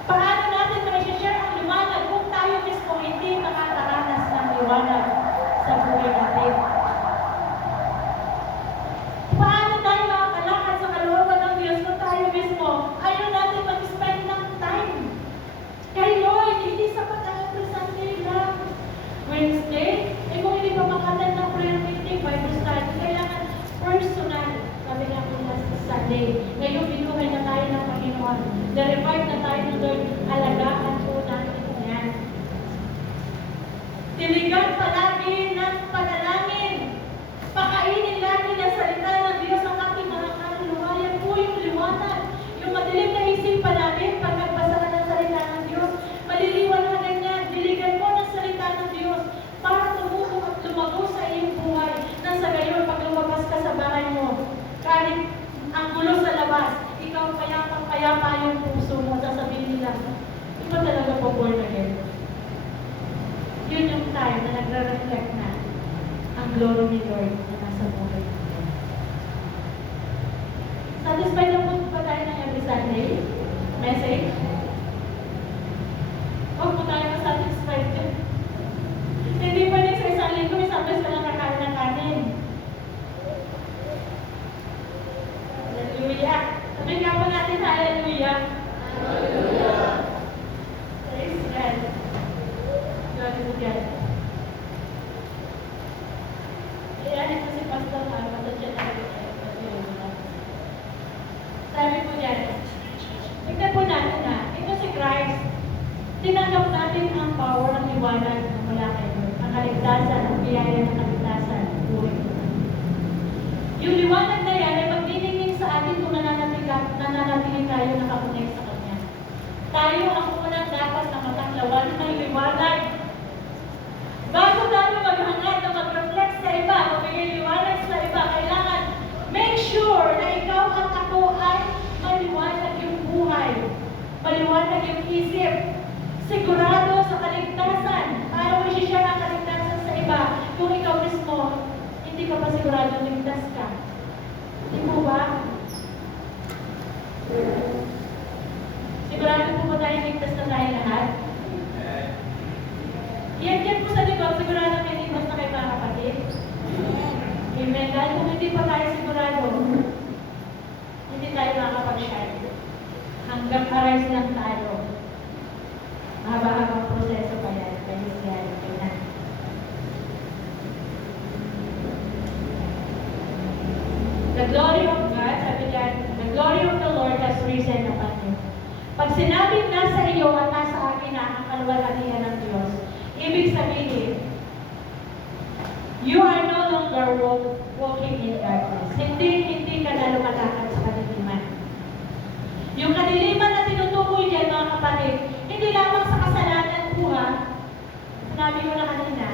Paano natin ma-share ang liwanag kung tayo mismo hindi makakaranas ng liwanag sa buhay natin? Paano tayo makakalakas Sunday. Ngayon, binuhay na tayo ng Panginoon. Na-revive na tayo ng Lord. Alagaan po natin yan. Diligan palagi ng panalangin. Pakainin natin ang salita ng Diyos ang ating mga kaluluwa. Yan po yung liwanag. Yung madilim na isipan namin pag nagbasa ka ng salita ng Diyos, maliliwanagan niya. Diligan mo ng salita ng Diyos para tumuko at lumago sa iyong buhay. Nang sa gayon, pag lumabas ka sa bahay mo, kahit ang gulo sa labas, ikaw payapa yung puso mo, sasabihin nila, di ba talaga po born again? Yun yung time na nagre-reflect na ang glory ni Lord na nasa buhay natin. Satisfied na po ba tayo ng every Sunday message? Huwag po tayo satisfied dyan. Hindi pa rin sa isang linggo, isang beses walang kakain ng kanin. Hallelujah! Sabihin nga po natin, hallelujah! Hallelujah! Praise God! God is God. Ayan, ito si Pastor Marma, sa dyan na sabi po dyan, tignan po natin na, ito si Christ, tinanggap natin ang power ng liwanag na mula kay Lord, ang kaligtasan, ang biyaya ng kaligtasan, buhay. Yung liwanag na yan ay magniningning sa atin kung nananatili tayo nakakunik sa Kanya. Tayo ang unang dapat na mataklawan ng liwanag. Bago tayo maghangad na mag-reflect sa iba, magbigay liwanag sa iba, kailangan make sure na ikaw at ako ay maliwanag yung buhay, maliwanag yung isip, sigurado sa kaligtasan. Para mo i-share ang kaligtasan sa iba, kung ikaw mismo, hindi ka pa sigurado ligtas ka. Hindi po ba? Sigurado po ba tayo ligtas na tayo lahat? Yan po sa likod, sigurado may ligtas na kayo mga kapatid. Amen. Dahil kung hindi pa tayo sigurado, hindi tayo makakapag-shine. Hanggang arise lang tayo. Mahaba-habang proseso pa yan. Amen. The glory of God, sabi diyan, the glory of the Lord has risen upon you. Pag sinabing nasa iyo at nasa akin na ang kalwalhatian ng Diyos, ibig sabihin, you are no longer walking in darkness. Hindi ka na lumalakad sa kadiliman. Yung kadiliman na tinutukoy dyan, mga kapatid, hindi lamang sa kasalanan po ha. Sinabi ko na kanina,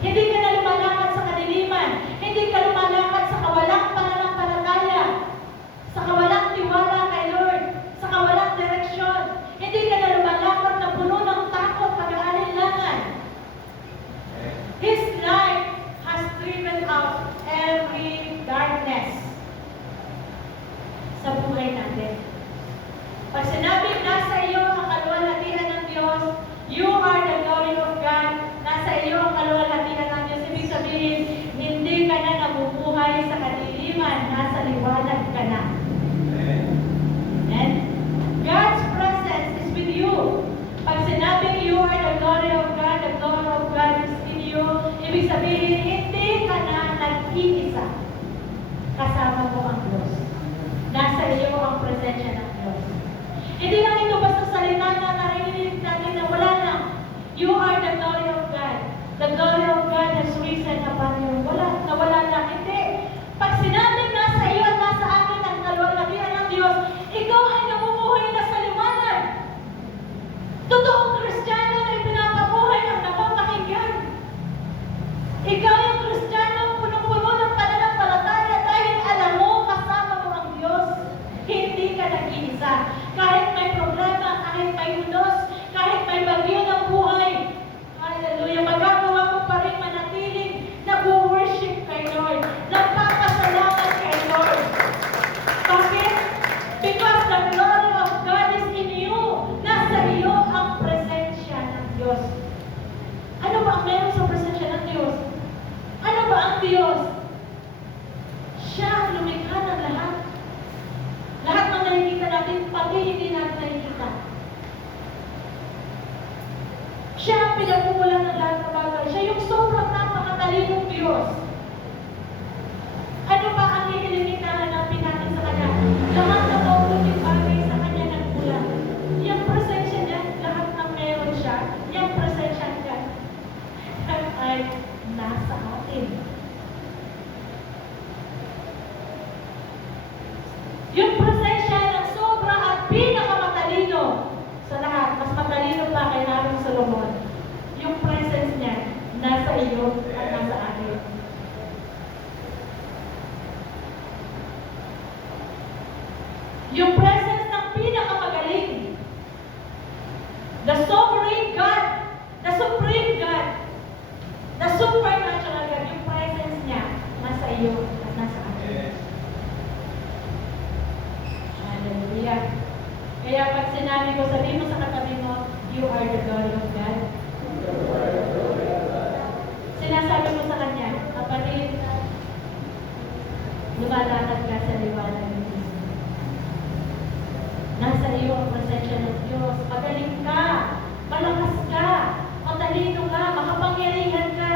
hindi ka na lumalakad sa kadiliman. Hindi ka lumalakad sa kawalang pananampalataya, sa kawalang tiwala kay Lord, sa kawalang direksyon. Hindi ka na lumalakad na puno ng takot, pag-aalinlangan. His light has driven out every darkness sa buhay natin. Pag sinabing nasa iyo ang kaluwalhatian ng Diyos, you are the glory of God, nasa iyo ang kaluwalhatian ng Diyos, ibig sabihin, hindi ka na nabubuhay sa kadiliman, nasa liwanag ka na. Amen? God's presence is with you. Pag sinabing you are the glory of God, the glory of God is in you, ibig sabihin, hindi ka na nag-iisa. Kasama mo ang Diyos. Nasa iyo ang presensya ng Diyos. Hindi lang ito basta salita na narinig natin na wala lang. You are the glory of God. The glory of God has risen upon you. Wala lang. Hindi. Pag sinabing nasa iyo at nasa akin ang kaluwalhatian ng Diyos, ikaw ay namumuhay na sa liwanag. Totoong Kristiyano ay pinapabuhay ang napapakinggan. Ikaw yung Kristiyano punong-puno ng pananampalataya dahil alam mo, kasama mo ang Diyos. Hindi ka nag-iisa. Kahit may problema, kahit may unos, kahit may bagyo ng buhay, hallelujah, magagawa mo pa rin manatiling nag-worship kay Lord, nagpapasalamat kay Lord. Bakit? Because the glory of God is in you. Nasa iyo ang presensya ng Diyos. Ano ba ang meron sa presensya ng Diyos? Ano ba ang Diyos? Siya ang lumikha ng lahat. Lahat ng nakikita natin, pati hindi natin nakikita. Siya ang pinagmumulan ng lahat ng bagay. Siya yung sobrang napakatalinong Diyos. Ano ba ang hihilingin na hanapin natin sa Kanya? Yung presensya ng sobra at pinakamatalino sa lahat, mas matalino pa kay Haring Solomon. Yung presence niya, nasa iyo at nasa akin. Yung presence ng pinakamagaling, the sovereign God, the supreme God, the supernatural God, yung presence niya, nasa iyo at nasa akin. Hallelujah. Kaya pag sinabi ko, sabihin mo sa katabi mo, you are the glory of God. Sinasabi mo sa kanya, kapatid, lumalakad ka sa liwanag ng Diyos. Nasa iyo ang presensya ng Diyos. Magaling ka, malakas ka, matalino ka, makapangyarihan ka.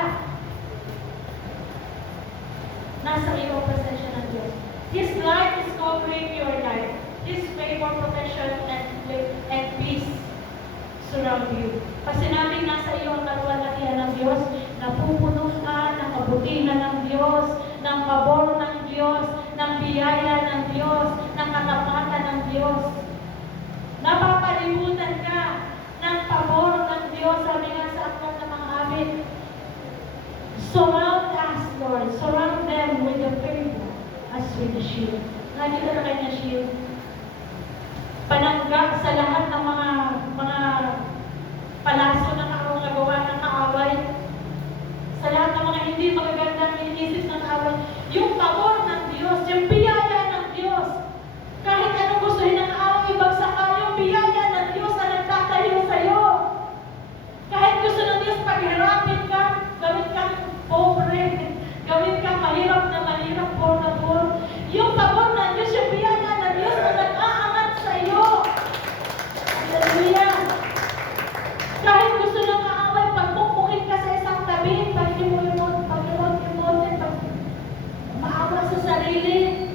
Nasa iyo ang presensya ng Diyos. His light is covering your life. His favor, protection, and peace surround you. Pag sinabing nasa iyo ang kaluwalhatian ng Diyos, napupuno ka ng kabutihan ng Diyos, ng pabor ng Diyos, ng biyaya ng Diyos, ng katapatan ng Diyos. Napapalibutan ka ng pabor ng Diyos, sabi nga sa aklat ng mga awit. Surround us, Lord. Surround them with the favor as with the shield. Nakita na kayo na shield? Panangga sa lahat ng mga palaso na nagawa ng kaaway, sa lahat ng mga hindi magagandang iniisip ng kaaway, yung pabor ng Diyos, yung biyaya ng Diyos, kahit anong gustuhin ng kaaway, ibagsak ka, yung biyaya ng Diyos na nagtatayo sa iyo. Kahit gusto ng Diyos paghirapin ka, gawin kang pobre, gawin kang mahirap na mahirap, poor na poor, yung pabor ng Diyos, yung biyaya ng Diyos na nag-aangat sa iyo. Hallelujah! Kahit gusto ng kaaway, pagpupukit ka sa isang tabi, pag-imot, maawa sa sarili.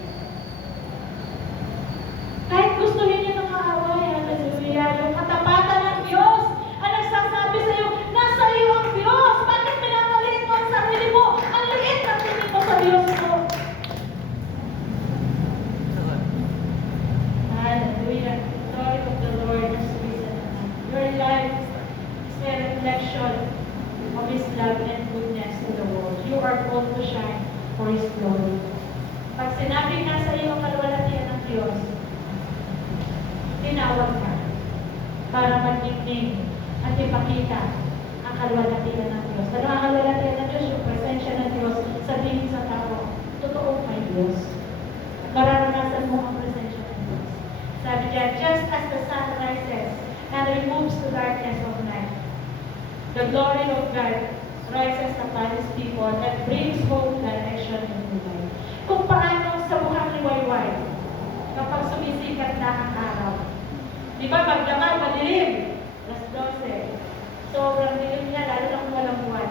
Kahit gustuhin niyo ng kaaway, hallelujah, yung katapatan ng Diyos, ang nagsasabi sa iyo, nasa iyo ang Diyos. Bakit pinapaliit mo ang sarili mo? Ang liit ng tingin mo sa Diyos mo. Hallelujah. Glory of the Lord is risen. Your life is a reflection of His love and goodness to the world. You are called to shine for His glory. Pag sinabi nga sa iyo ang kaluwalhatian ng Diyos, tinawag ka para magiging at ipakita ang kaluwalhatian ng Diyos. Ano ang kaluwalhatian ng Diyos? Yung presensya ng Diyos sa tingin sa tao. Totoo kay Diyos. Mararanasan mo ang presensya ng Diyos. Sabi niya, just as the sun rises and removes the darkness of night, the glory of God rises upon His people that brings hope, direction, and new life. Kung paano sa buhang liwayway, kapag sumisikat na ang araw. Di ba, magdamag, madilim, alas 12. Sobrang dilim niya, lalo na kung walang buwan.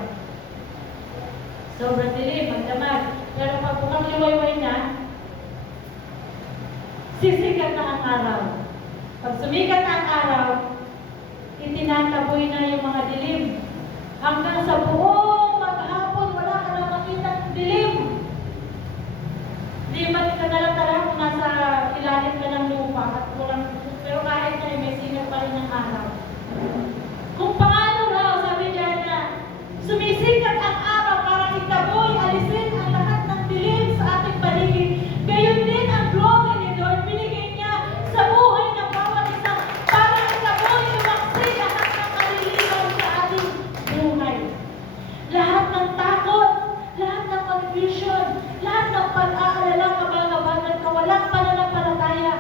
Sobrang dilim, magdamag. Pero pag buhang liwayway na, sisikat na ang araw. Pag sumikat na ang araw, itinataboy na yung mga dilim. Hanggang sa buong maghapon, wala ka na makita ng dilim. Di ba ka nalang talaga kung nasa ilalim ka ng lupa at walang, pero kahit na may sinag pa rin ang araw. Kung paano raw, sabi niya na, sumisikat ang araw para itaboy, alisin ang lahat ng dilim sa ating paligid. Gayon din ang glory ni Lord, binigay niya sa buhay ng bawat isa para itaboy, sumaksi lahat ng kaliliwan sa ating buhay. Lahat ng takot, lahat ng confusion, lahat ng pag-aalala, kabagabagan, kawalang pananampalataya.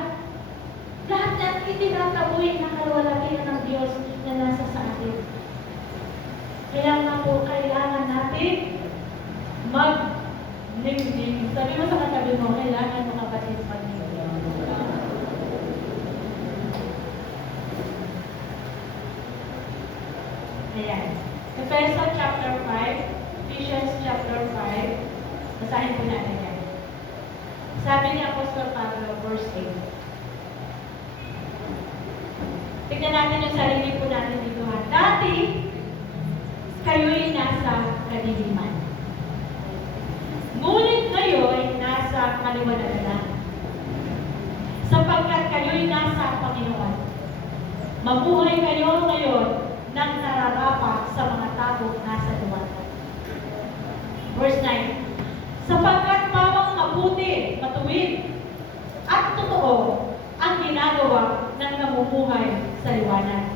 Lahat yan itinataboy ng kaluwalhatian ng Diyos na nasa sa atin. Kaya nga po, kailangan natin mag-nimdim. Sabi mo sa katabi mo, kailangan mo kapatid mag-nimdim. Ayan. Ephesians chapter 5, Ephesians chapter 5, basahin po natin yan. Sabi ni Apostol Pablo, verse 8. Tignan natin yung sarili po natin dito. Dati, kayo'y nasa kadiliman. Ngunit ngayon, nasa kaliwanagan. sapagkat kayo'y nasa Panginoon. Mabuhay kayo ngayon nang nararapat sa mga tao nasa liwanag. Verse 9. Sapagkat pawang mabuti, matuwid, at totoo ang ginagawa ng namumuhay sa liwanag.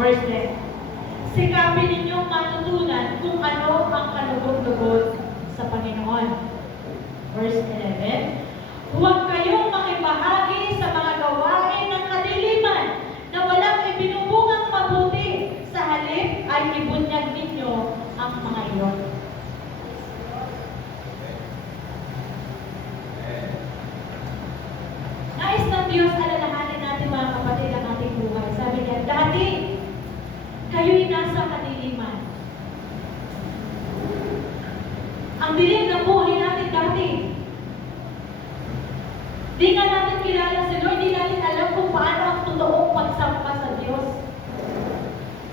Verse 10. Sikapin ninyong matutunan kung ano ang kalugod-lugod sa Panginoon. Verse 11. Huwag kayong makibahagi sa mga gawain ng kadiliman na walang ibinubungang mabuti. Sa halip ay ibunyag ninyo ang mga iyon. Nais ng Diyos, alalahanin natin mga kapatid ang ating buhay. Sabi niya, dati, kayo'y nasa kadiliman. Ang dilim ng buhay natin dati. Di nga natin kilala si Lord, di natin alam kung paano ang totoong pagsamba sa Diyos.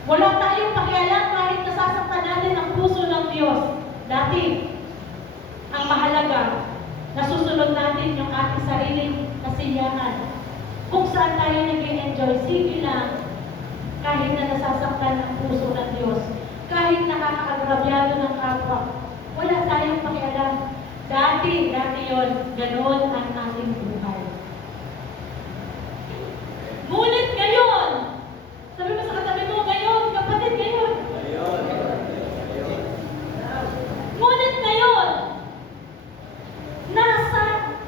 Wala tayong pakialam kahit nasasaktan natin ang puso ng Diyos. Dati, ang mahalaga, nasusunod natin yung ating sariling kasiyahan. Kung saan tayo nag-enjoy, sige lang, kahit na nasasaktan ang puso ng Diyos, kahit nakakaagrabyado ng kapwa, wala tayong pakialam. Dati yon, ganoon ang ating buhay. Ngunit ngayon, sabi mo sa katabi mo, ngayon, kapatid, ngayon. Ngunit ngayon, nasa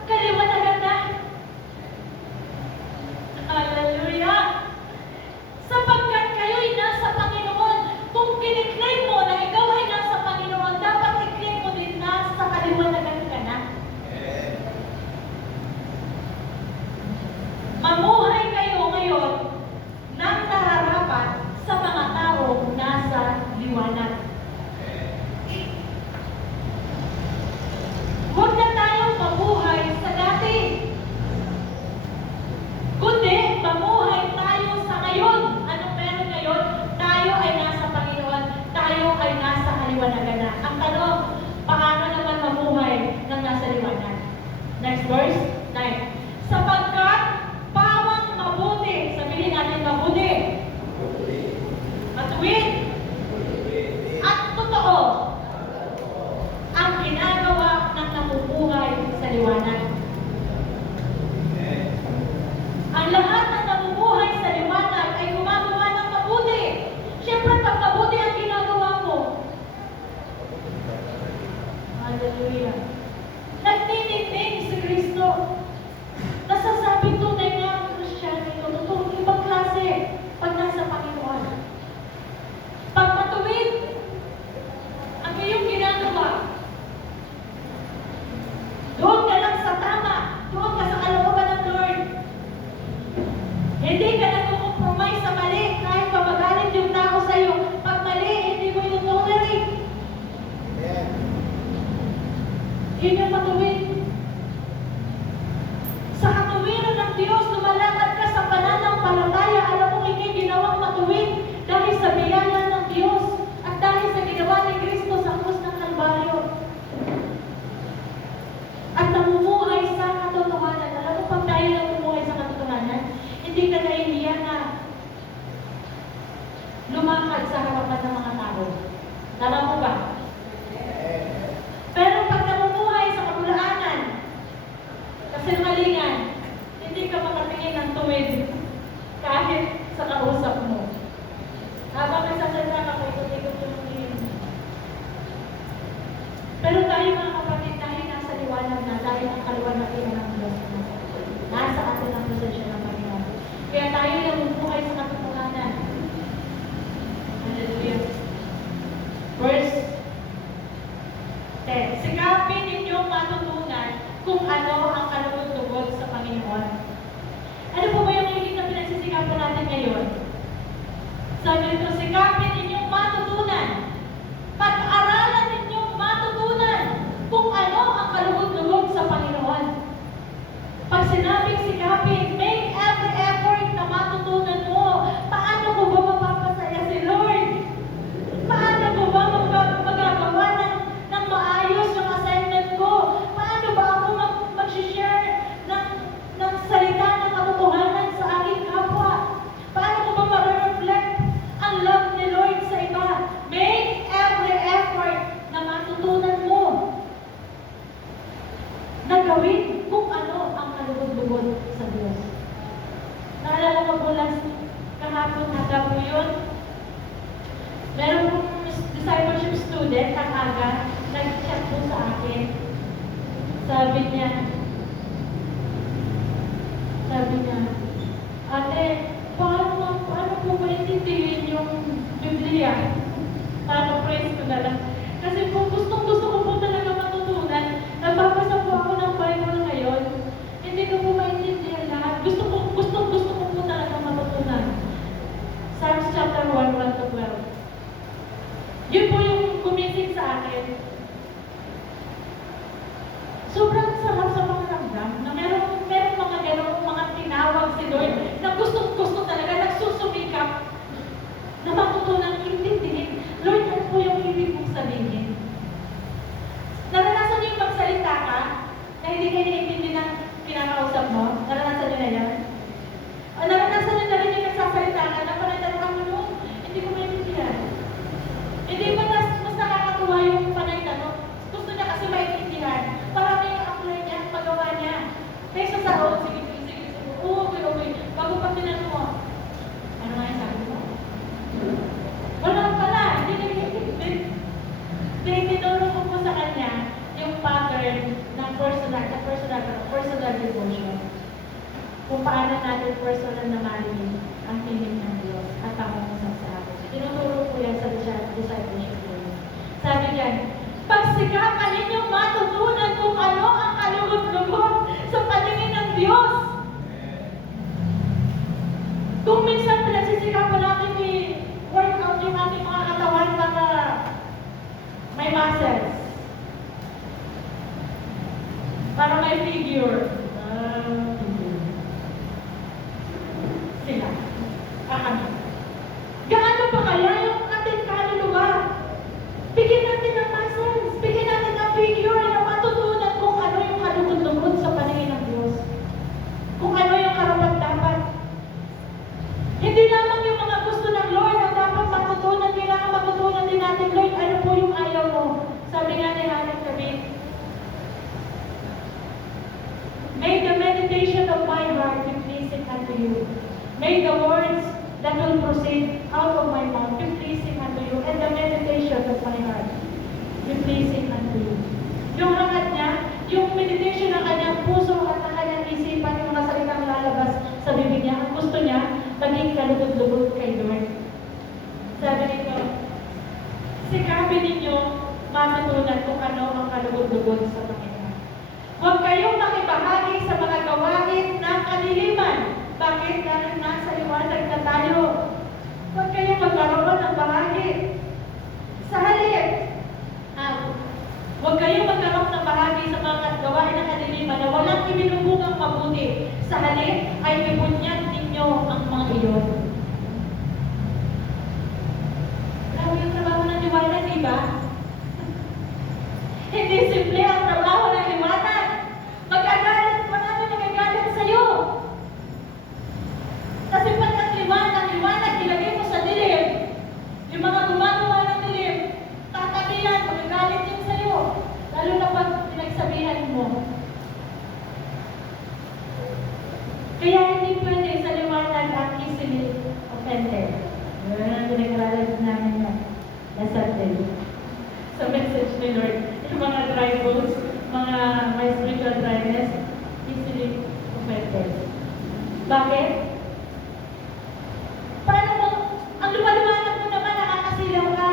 kaliwanagan na. Hallelujah! Sapagkat kayo'y nasa Panginoon, kung kiniklaim mo na ikaw ay nasa Panginoon, dapat i-claim mo din na sa kaliwanagan ka na. Mamuhay kayo ngayon nang nararapat sa mga taong nasa liwanag. Huwag na tayong mabuhay sa dati. Kundi, mamuhay tayo sa ngayon. Anong meron ngayon? Tayo ay nasa Panginoon. Tayo ay nasa kaliwanagan na. Ang tanong, paano naman mamuhay ng nasa liwanag? Next verse, 9. Sapagkat pawang mabuti, sabihin natin mabuti, matuwid, at totoo, ang ginagawa ng namumuhay sa liwanag. Ang lahat ng namumuhay sa liwanag ay gumagawa ng mabuti. Siyempre, pag mabuti ang ginagawa mo. Hallelujah. Nagtitigning si Kristo. Nasasabing tunay na ang Kristiyano ito. Totoong ibang klase pag nasa Panginoon. Pag matuwid ang iyong ginagawa, doon ka lang sa tama. Doon ka sa kalooban ng Lord. Hindi ka nag-compromise sa mali kahit pamagalit yung tao sa iyo. Pag mali, hindi mo ito tolerate. Yun yung matuwid. Sa katuwiran ng Diyos, lumalakad ka sa pananampalataya. Alam mo, ikay ginawang matuwid dahil sa biyaya ng Diyos at dahil sa ginawa ni Kristo sa krus ng Kalbaryo. At namumuhay sa katotohanan. Alam mo, pag tayo namumuhay sa katotohanan, hindi ka nahihiya na lumakad sa harapan ng mga tao. Tama mo ba? Pero pag namumuhay sa kabulaanan, kasinungalingan, hindi ka makatingin ng tuwid kahit sa kausap mo. Habang nagsasalita ka, ikot-ikot yung tingin. Pero tayo mga kapatid, dahil nasa liwanag na, dahil ang kaliwanag ng Diyos nasa atin ang presensya ng Panginoon. Kaya tayo namumuhay sa katotohanan. Hallelujah. Verse 10. Sikapin ninyong matutunan kung ano ang kalugod-lugod sa Panginoon. Ano po ba yung higit na pinagsisikapan natin ngayon? Sabi nito, sikapin ninyong matutunan. Pag-aralan ninyong matutunan kung ano ang kalugod-lugod sa Panginoon. Pag sinabing sikapin, make every effort na matutunan mo. Paano ko ba mapapasaya si Lord? Paano ko ba magagawa ng maayos yung assignment ko? Paano ba ako mag-share ng salita ng sa Diyos. Naalala ko po last kahapon aga po yun. Meron pong discipleship student ang aga, nag-chat po sa akin. Sabi niya, ate, paano po ba intindihin yung Biblia? Paano praise ko na lang? Kasi po gusto ko po talaga matutunan. Nababasa po ako ng Bible ngayon. Hindi ko po maintindihan lahat. Gusto ko po talaga matutunan. Psalms chapter 1, 1 to 12. Yun po yung gumising sa akin. Sobrang sarap sa mga ramdam na meron mga gano'ng mga tinawag si Lord na gusto talaga nagsusumikap na matutunan intindihin. Lord, ano po yung ibig mong sabihin? Naranasan niyo yung magsalita ka na hindi kayo naiintindi ng pinakausap mo? Naranasan niyo na yan? O naranasan niyo na rin yung nagsasalita ka na panay ka mo noon, hindi ko maintindihan. Hindi ba mas nakakatuwa yung panay ka no? Gusto niya kasi maintindihan. Marami yung apply niya, magawa niya. Kaysa sa sige. Oo, okay. Bago pa tinanong mo, ano nga yung sabi mo? Wala pala, hindi tinuro ko po sa kanya yung pattern ng personal devotion. Kung paano natin personal na mahalin ang tinig ng Diyos at pangungusap sa atin. Tinuturo po yan sa discipleship program. Sabi diyan, pagsikapan ninyong matutunan kung ano ang kalugod-lugod sa paningin ng Diyos. Kung minsan pinagsisikapan natin i-workout yung ating mga katawan para may muscles, para may figure, sila, kami. Gaano pa kaya yung ating kaluluwa? Bigyan natin ng muscles, bigyan natin ng figure na matutunan kung ano yung kalugod-lugod sa paningin ng Diyos. Kung ano yung karapat-dapat. Hindi lamang yung mga gusto ng Lord ang dapat matutunan, kailangan matutunan din natin, Lord, ano po yung ayaw mo. Sabi nga ni Hannah David, may the meditation of my heart be pleasing unto you. May the words that will proceed out of my mouth be pleasing unto you, and the meditation of my heart be pleasing unto you. Yung hangad niya, yung meditation ng kanyang puso at ng kanyang isipan, yung mga salitang lalabas sa bibig niya, ang gusto niya, maging kalugod-lugod kay Lord. Sabi nito, sikapin ninyo matutunan kung ano ang kalugod-lugod sa Panginoon. Huwag kayong makibahagi sa mga gawain ng kadiliman. Bakit? Dahil nasa liwanag na tayo. Huwag kayong magkaroon ng bahagi. Sa halip, huwag kayong magkaroon ng bahagi sa mga gawain ng kadiliman na walang ibinubungang mabuti. Sa halip ay ibunyan ninyo ang mga iyon. Grabe yung trabaho ng liwanag, di ba? Hindi simple ang trabaho ng liwanag. Magagalit, marami nagagalit sa'yo. Kasi pag ang liwanag, ilagay mo sa dilim. Yung mga gumagawa ng dilim, tatakilan, magagalit din sa'yo. Lalo na pag pinagsabihan mo. Kaya hindi pwede sa liwanag ang easily offended. Yun ang pinag-aralan namin yun. Last day. Sa message ni Lord, yung mga tribals, mga may spiritual dryness, easily offended. Bakit? Paano mo, ang lumaliwanag mo naman, nakakasilaw ka.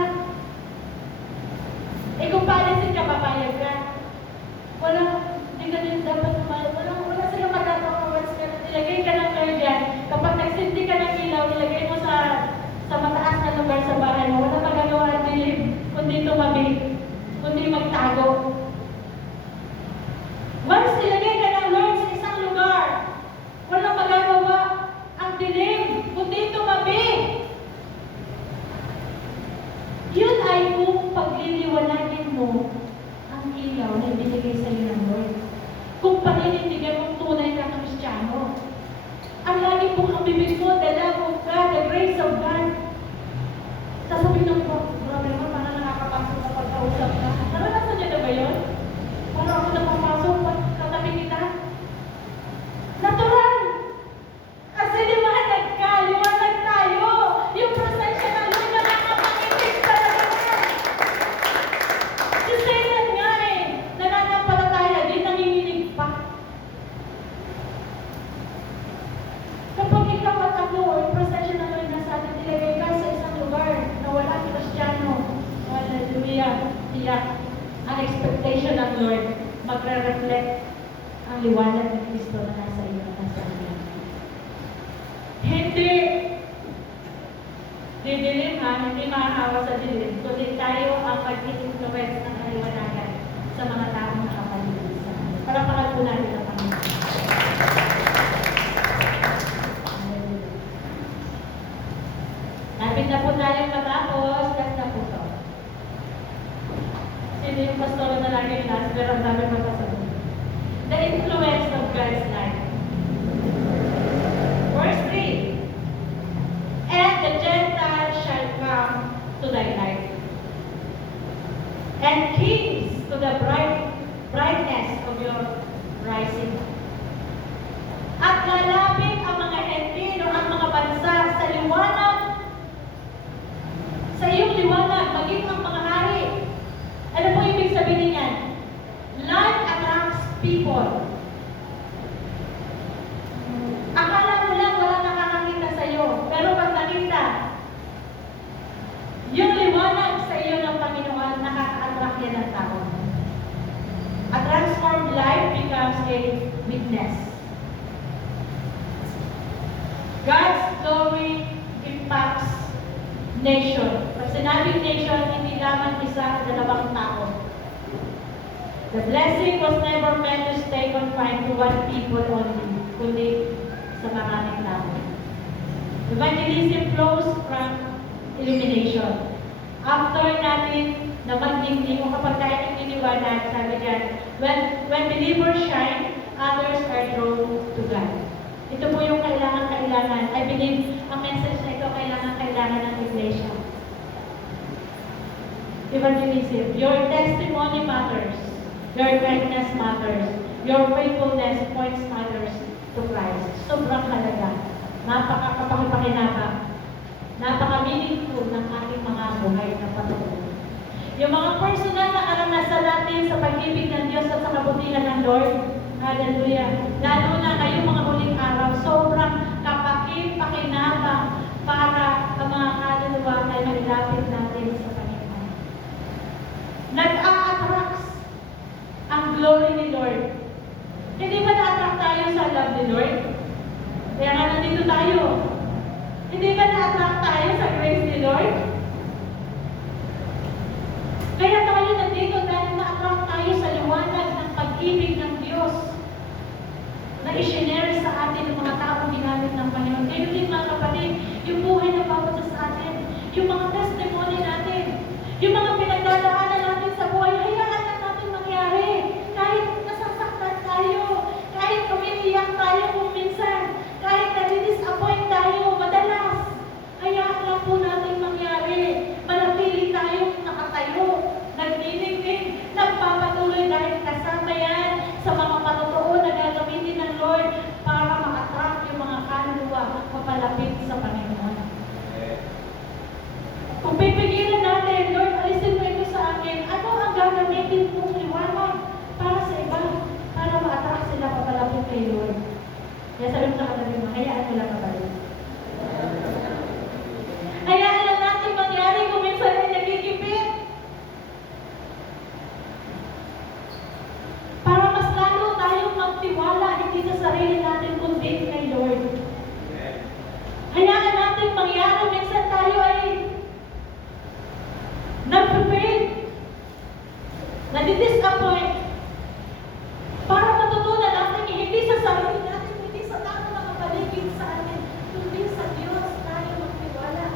Eh kung palisin ka, papayag ka. Hindi ka din dapat wala silang magagawa. Ilagay ka ng Lord yan. Kapag nagsindi ka ng ilaw, ilagay mo sa mataas na lugar sa bahay mo. Wala magagawa ang dilim, kundi tumabig, kundi magtago. Once ilagay tiyak ang expectation ng Lord, magre-reflect ang liwanag ng Kristo na nasa iyo at nasa akin. Hindi didilim hindi mahahawa sa dilim, kundi tayo ang mag-influence ng kaliwanagan sa mga taong nakapaligid sa atin. Para po natin ang Panginoon. Lapit na po tayong matapos, last na po to. Sino yung pastor na lagi yung last, pero ang dami mapasabi. The influence of God's life. Verse 3. And the Gentiles shall come to thy light, and kings to the brightness of your rising. At lalapit ang mga Hentilo, ang mga bansa sa liwanag, sa iyong liwanag, maging ang mga hari. Ano po ibig sabihin niyan? Light attracts people. Akala mo lang wala nakakakita sa iyo, pero pag nakita, yung liwanag sa iyo ng Panginoon, nakaka-attract yan ng tao. A transformed life becomes a witness. God's glory impacts nation. Pag sinabing nation, hindi lamang isa, dalawang tao. The blessing was never meant to stay confined to one people only, kundi sa maraming tao. Evangelism flows from illumination. After natin na maglingling, o kapag tayo nagtitiwanan, sabi diyan, when believers shine, others are drawn to God. Ito po yung kailangan. I believe ang message na ito kailangan ng iglesia. Evangelism. Your testimony matters. Your kindness matters. Your faithfulness points others to Christ. Sobrang halaga. Napaka-kapakipakinabang. Napaka-meaningful ng ating mga buhay na patuloy. Yung mga personal na karanasan natin sa pag-ibig ng Diyos at sa kabutihan ng Lord, hallelujah. Lalo na ngayong mga huling araw, sobrang kapakipakinabang para ang mga kaluluwa ay malapit natin sa Panginoon. Nag-a-attract ang glory ni Lord. Hindi ba na-attract tayo sa love ni Lord? Kaya nga nandito tayo. Hindi ba na-attract tayo sa grace ni Lord? Kaya tayo nandito dahil na-attract tayo sa liwanag ng pag-ibig ng Diyos na i-share sa atin ng mga taong ginamit ng Panginoon. Kaya din mga kapatid, yung buhay na bawat sa atin, yung mga testimony natin, yung mga pinagdadaanan natin sa buhay, hayaan lang natin mangyari. Kahit nasasaktan tayo, kahit umiiyak tayo kung minsan, kahit nadi-disappoint tayo, madalas, hayaan lang po natin mangyari. Manatili tayong nakatayo, nagniningning, nagpapatuloy dahil kasama yan sa mga patotoo na gagamitin ng Lord para ma-attract yung mga kaluluwa mapalapit sa Panginoon. Kung pipigilan natin, Lord, alisin mo ito sa akin, ano ang gagamitin mong liwanag para sa iba, para ma-attract sila mapalapit kay Lord? Kaya sabi mo sa katabi mo, hayaan nila mapalapit. Hayaan lang natin mangyari kung minsan ay nagigipit. Para mas lalo tayong magtiwala, hindi sa sarili natin, kundi kay Lord. Hayaan natin mangyari, minsan tayo ay nag-fail, nadi-disappoint, para matutunan natin hindi sa sarili natin, hindi sa tao na kapaligid sa atin, kundi sa Diyos tayo magtiwala.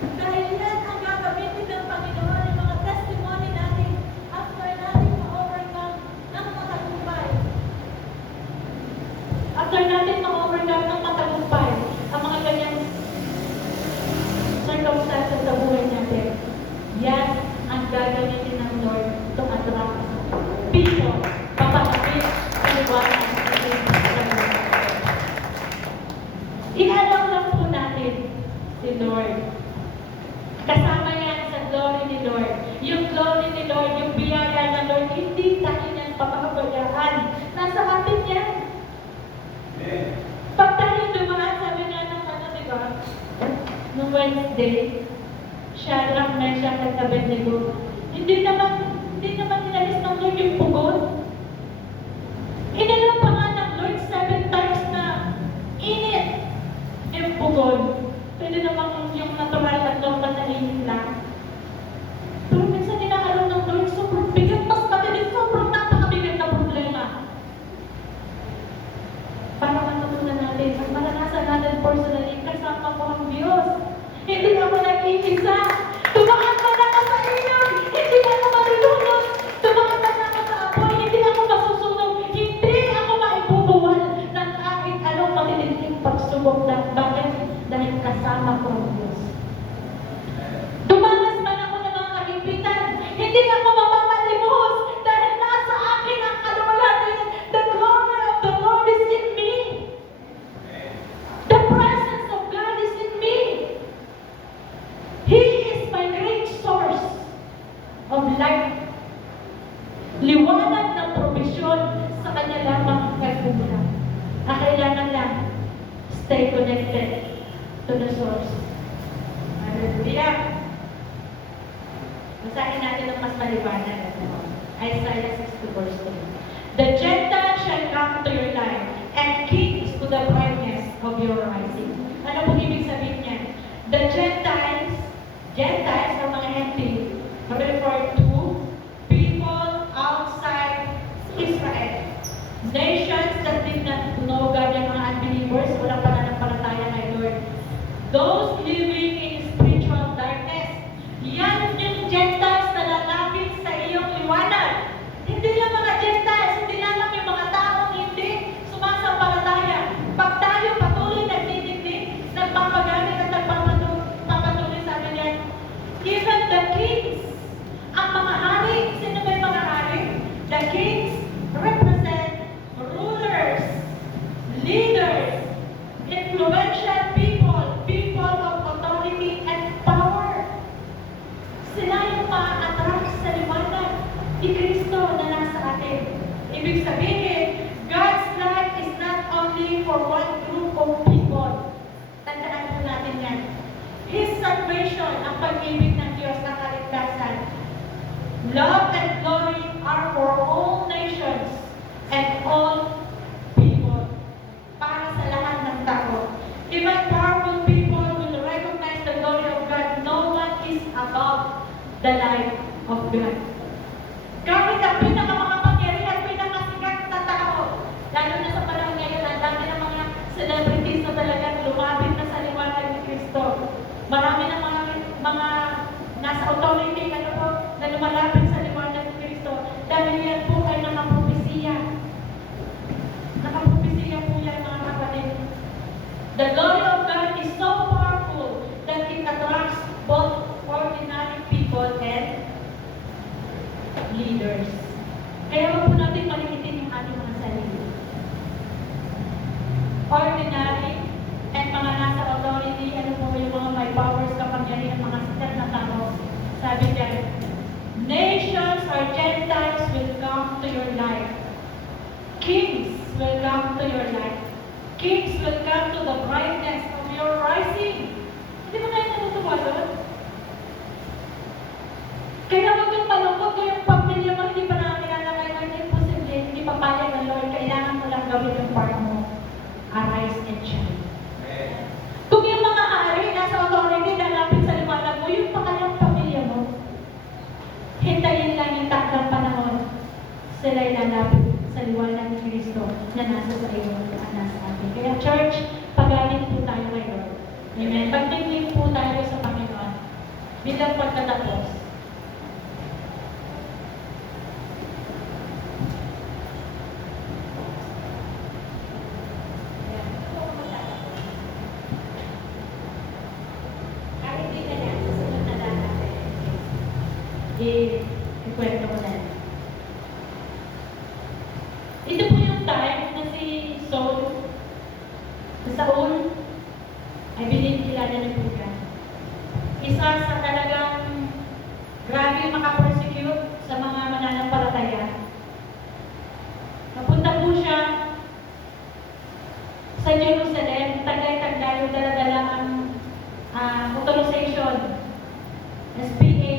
Dahil yan ang gagamitin ng Panginoon, yung mga testimony natin after natin ma-overcome ng matagumpay. After natin ma-overcome ng matagumpay, ang mga ganyang circumstances sa buhay natin, yan ang gagamitin ng Lord to attract people, papalapit sa liwanag ng Panginoon. Ihalang lang po natin si Lord. Kasama yan sa glory ni Lord. Yung glory ni Lord, yung biyaya ng Lord, hindi tayo niyan papahabayaan. Nasa atin yan. Pag tayo dumaan, sabi nga ng diba? Noong Wednesday, Shadrach, Meshach, at Abednego. Hindi naman inalis ng Lord yung pugon. Inalam pa nga ng Lord 7 times na init yung pugon. Pwede naman yung natural at normal na init lang. Pero minsan ninaalala ng Lord, sobrang bigat, mas matilis, sobrang napakabigat na problema. Para matutunan natin, at maranasan natin personally, kasama ko ang Diyos. Hindi ako nag-iisa. Tumakas na ako sa ilog. Hindi ako marunong. Tumakas na ako sa apoy. Hindi ako masusunog. Hindi ako maibubuwal ng kahit anong matitinding pagsubok ng bakit? Dahil kasama ko ang Diyos. Dumanas man ako ng mga kagipitan. Hindi ako mapapalimuhos dahil nasa akin ang kaluwalhatian. The glory of the Lord is in me. The presence of God is in me. He is my great source of life. Liwanag ng provision sa Kanya lamang nagmumula. Ang kailangan lang, stay connected to the source. Hallelujah. Basahin natin ang mas maliwanag. Isaiah 60 verse 3. The Gentiles shall come to your light, and kings to the brightness of your rising. Ano pong ibig sabihin niyan? The Gentiles ang mga hentil, refer to people outside Israel. Nations that did not know God, yung mga unbelievers, walang pananampalataya kay Lord. Those living in spiritual darkness, yan yung Gentiles na lalapit sa iyong liwanag. Hindi lang mga Gentiles, hindi lang yung mga taong hindi sumasampalataya. Pag tayo patuloy nagtitindig, nagpapagamit at nagpapatuloy sa atin yan, even the kings, ang mga hari, sino ba yung mga hari? The kings represent rulers, leaders, influential people, people of authority and power. Sila yung ma-attract sa liwanag ni Kristo na nasa atin. Ibig sabihin, God's life is not only for one group of people. Tandaan po natin yan. His salvation, ang pag-ibig ng Diyos, ang kaligtasan. Love and glory are for all nations and all people. Para sa lahat ng tao. Even powerful people will recognize the glory of God. No one is above the light of God. Kahit ang pinakamakapangyarihan, pinakasikat na tao, lalo na sa panahon ngayon, ang dami ng mga celebrities na talagang lumapit na sa liwanag ni Kristo. Marami ng mga nasa authority na lumalapit sa liwanag ni Kristo. Dahil yan po ay nakapropesiya. Nakapropesiya po yan, mga kapatid. The glory of God is so powerful that it attracts both ordinary people and leaders. Kaya huwag po natin malikitin yung ating mga sarili. Ordinary and mga nasa authority, ano po yung mga may powers, kapangyarihan, mga sikat na tao. Sabi niya, nations or Gentiles will come to your light. Kings will come to your light. Kings will come to the brightness of your rising. Hindi mo kayo natutuwa doon? Kaya huwag yung malungkot ko yung pamilya mo, hindi pa nakakilala kayo, hindi posible, hindi papayag ng Lord, kailangan mo lang gawin yung part mo. Arise and shine. Kung yung mga hari, nasa authority, lalapit sa liwanag mo, yung pakalang pamilya mo, hintayin lang yung takdang panahon, sila'y lalapit sa liwanag ni Kristo na nasa sa iyo at nasa atin. Kaya church, pagaling po tayo kay Lord. Amen. Pagtingin po tayo sa Panginoon bilang pagtatapos. Ikwento ko na. Ito po yung time na si Saul, I believe kilala niyo po yan. Isa sa talagang grabe makapersecute sa mga mananampalataya. Napunta po siya sa Jerusalem, tagay-taglay yung dala-dala ang authorization SPA,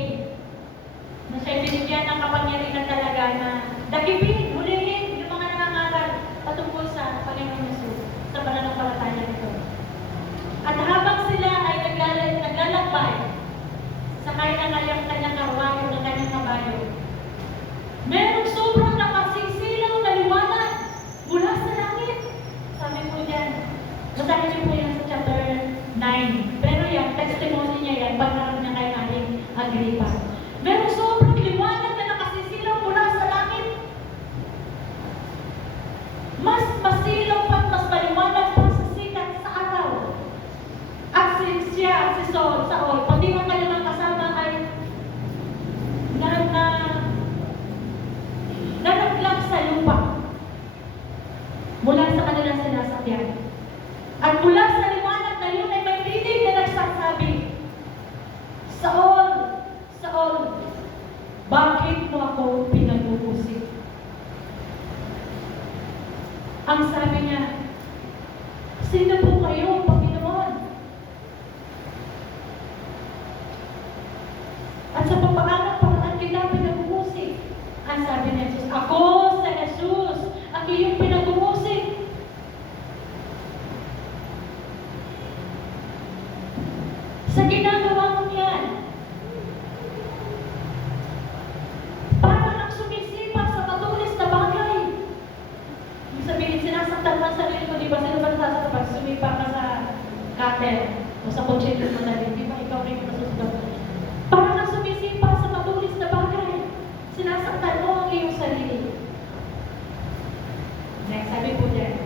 na siya'y binigyan ng kapangyarihan talaga na dakipin, hulihin yung mga nangangaral patungkol sa Panginoon Yesus sa pananampalataya nito. At habang sila ay naglalakbay sa kanyang karwayo ng kanyang kabayo, merong sobrang nakasisilaw na liwanag mula sa langit. Sabi po dyan, basahin niyo po yan sa chapter 9. Pero yan, testimony niya yan, pagkaroon niya kay Aling Agripa. Merong sobrang liwanag na nakasisilaw mula sa langit. Mas masilaw pa, mas maliwanag pa sa sikat sa araw. At siya at si Saul, pati ang kanyang kasama ay nanaglag sa lupa mula sa kanilang sinasakyan. At mula sa liwanag na yun ay may tinig na nagsasabi, Saul, Saul, bakit mo ako pinag-uusig? Ang sabi niya, sino po kayo, Panginoon? At sa papaanong paraan kita pinag-uusig? Ang sabi ni Jesus, ako sa Jesus, ang iyong pinag-uusig. Sa ginagawa mo yan, para kang sumisipat sa matulis na bagay. Ibig sabihin, sinasaktan mo ang sarili ko, di ba? Sino ba nasasaktan? Sumipa ka sa cutter o sa kutsilyo mo na rin. Di ba? Ikaw rin yung nasusunod. Para kang sumisipa sa matulis na bagay. Sinasaktan mo ang iyong sarili. Next, sabi po dyan.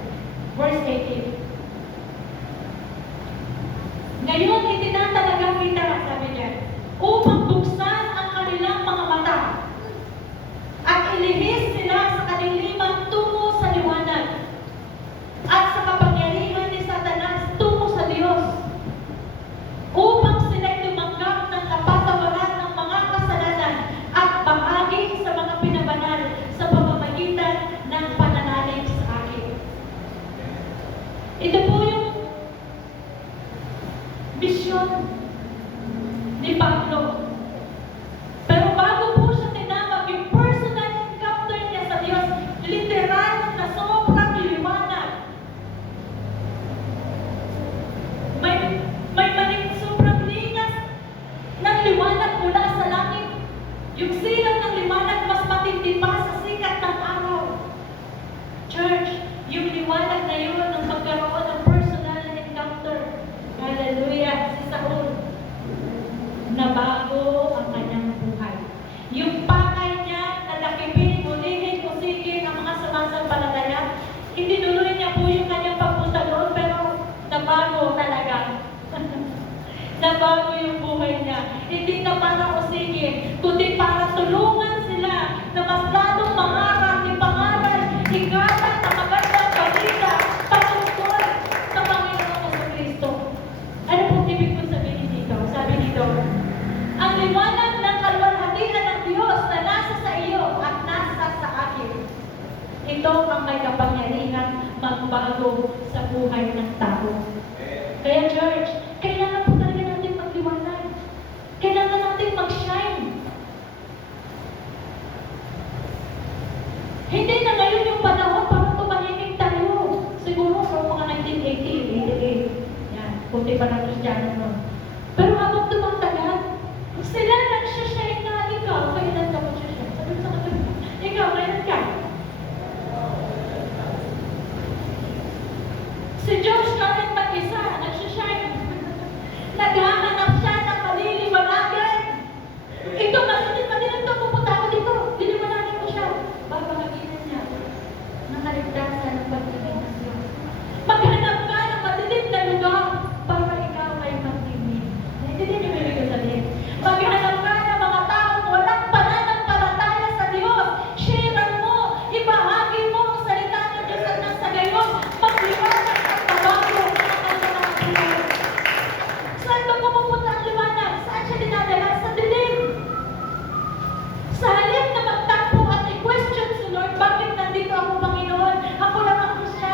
Verse 18. Ngayon, itinatalagang kita, sabi niya, upang buksan ang kanilang mga mata at ilihis sila sa kaliliman tungo sa liwanag at sa kapangyarihan ni Satanas tungo sa Diyos, upang sila'y tumanggap ng kapatawaran ng mga kasalanan at bahagi sa mga pinabanal sa pamamagitan ng pananalig sa akin. Ito po yung misyon ni Pablo. Pero bago po siya tinawag, yung personal encounter niya sa Diyos, literal na sobrang liwanag. May sobrang linas ng liwanag mula sa langit. Yung silaw ng liwanag mas matindi pa sa sikat ng araw. Church, yung liwanag na yun ng magkaroon ng personal encounter. Hallelujah, si Saul, nabago ang kanyang buhay. Yung pakay niya na dakipin, ulihin, usigin ang mga sumasampalataya, itinuloy niya po yung kanyang pagpunta doon, pero nabago talaga. Nabago yung buhay niya. Hindi na para usigin, kundi para tulungan sila na mas lalong mangarap, ipangaral, higatan na magandang balita patungkol sa Panginoon Jesucristo. Ano pong ibig ko sabihin dito? Sabi dito, ang liwanag ng kaluwalhatian ng Diyos na nasa sa iyo at nasa sa akin. Ito ang may kapangyarihan magbago sa buhay ng tao. Kaya church, kailangan po talaga natin magliwanag. Kailangan natin mag-shine. Hindi na ngayon yung panahon para tumahimik tayo. Siguro from mga 1980, 88. Yan, kunti pa ng Kristiyano nun. Pero habang tumatagal, sila nagsashine na, ikaw, kailan ka magsashine? Sabi ko sa kanila, ikaw, kailan ka? Si Josh Karen mag-isa, nagsashine. Naghahanap siya ng maliliwanagan. Ito, madilim to, pupunta ako dito. Diliwanagan ko siya. Babalaginan niya. Nakaligtasan ng pag-ibig ng Diyos. Maghanap ka ng madilim na lugar para ikaw ay magdilim. Hindi niyo ibig sabihin. Maghanap ka ng mga taong walang pananampalataya sa Diyos. Share mo, ibahagi mo ang salita ng Diyos at nang sa gayon, magliwanag at mabago ang kanilang buhay. Saan ba pumupunta ang liwanag? Saan siya dinadala? Sa dilim. Sa halip na magtampo at i-question si Lord, bakit nandito ako, Panginoon? Ako lang ang Kristiyan.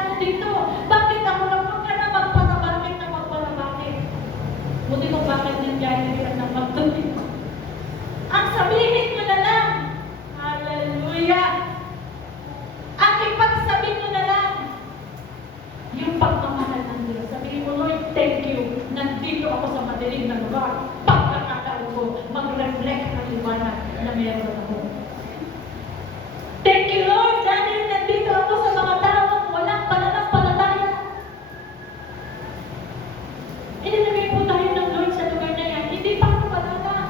God, pagkakataon ko, mag-reflect ang liwanag na meron ako. Thank you, Lord, dahil nandito ako sa mga taong walang pananampalataya. Inilagay po tayo ng Lord sa lugar na yan, hindi para malaman,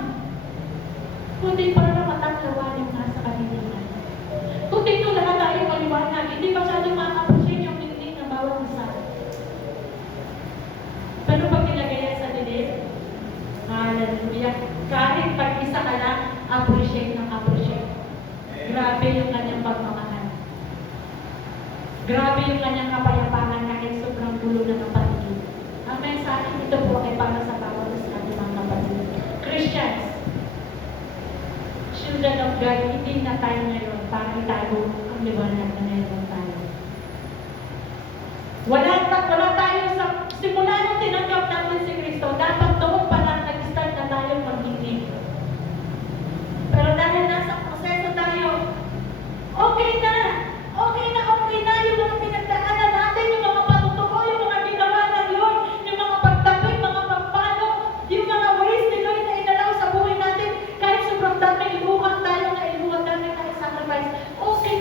kundi para matanglawan yung nasa kaniliman. Kung dito lahat tayo maliwanag, hindi masyadong makapasyon yung tingin ng bawat isa. Pero pag nilagay yan sa dilim, hallelujah, kahit pag isa ka lang, appreciate ng appreciate. Grabe yung kanyang pagmamahal. Grabe yung kanyang kapayapaan kahit sobrang gulo na ng paligid. Ang mensahe ito po ay para sa bawat isa ng mga kapatid. Christians, children of God, hindi na tayo ngayon para itago ang liwanag na meron tayo. Wala tayo sa simula nung tinanggap natin si Kristo, dapat doon pa lang nag-start na tayo magiging. Pero dahil nasa proseso tayo, okay na yung mga pinagdaanan natin, yung mga patutuko, yung mga ginawa ng Lord, yung mga pagtapik, mga pagpalo, yung mga ways ni Lord na inalaw sa buhay natin, kahit sobrang dami, iluwag dami tayo sacrifice, okay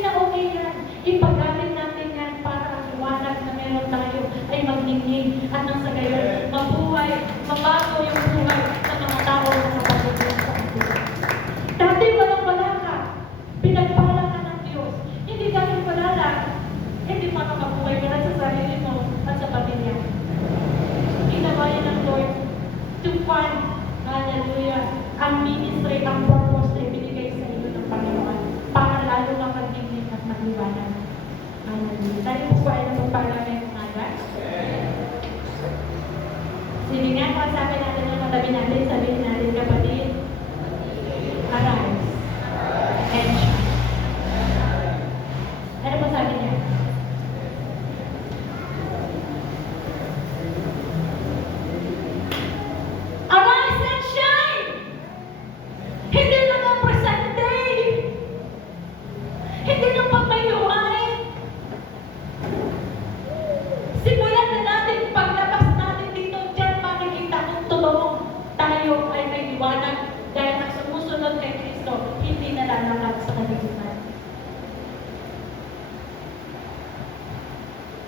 yan. Ipagamit natin yan para ang liwanag na meron tayo ay magningning at nang sa gayon, mabuhay, mabago yung buhay ng mga tao na kapatid sa atin. Dati walang-wala ka, pinagpala ka ng Diyos, hindi dahil wala lang, hindi makakabuhay ka na sa sarili mo at sa pamilya. Ginawa yan ng Lord to fund, hallelujah, ang ministry, ang purpose na ibinigay sa iyo ng Panginoon para lalo na magiging at magliwanag. Hallelujah. Tayo po ba ay napagpaglamay ng aga? Sige nga, kung sabi natin ng katabi natin, sabihin natin, kapatid, arise and shine. Ano po sabi niya? Arise and shine! Hindi lang ang present day. Hindi lang pag may lumain. Simulan na natin, paglabas natin dito, dyan makikita kung totoo tayo ay may liwanag dahil ang sumusunod kay Kristo, hindi na lalakad sa kalikutan.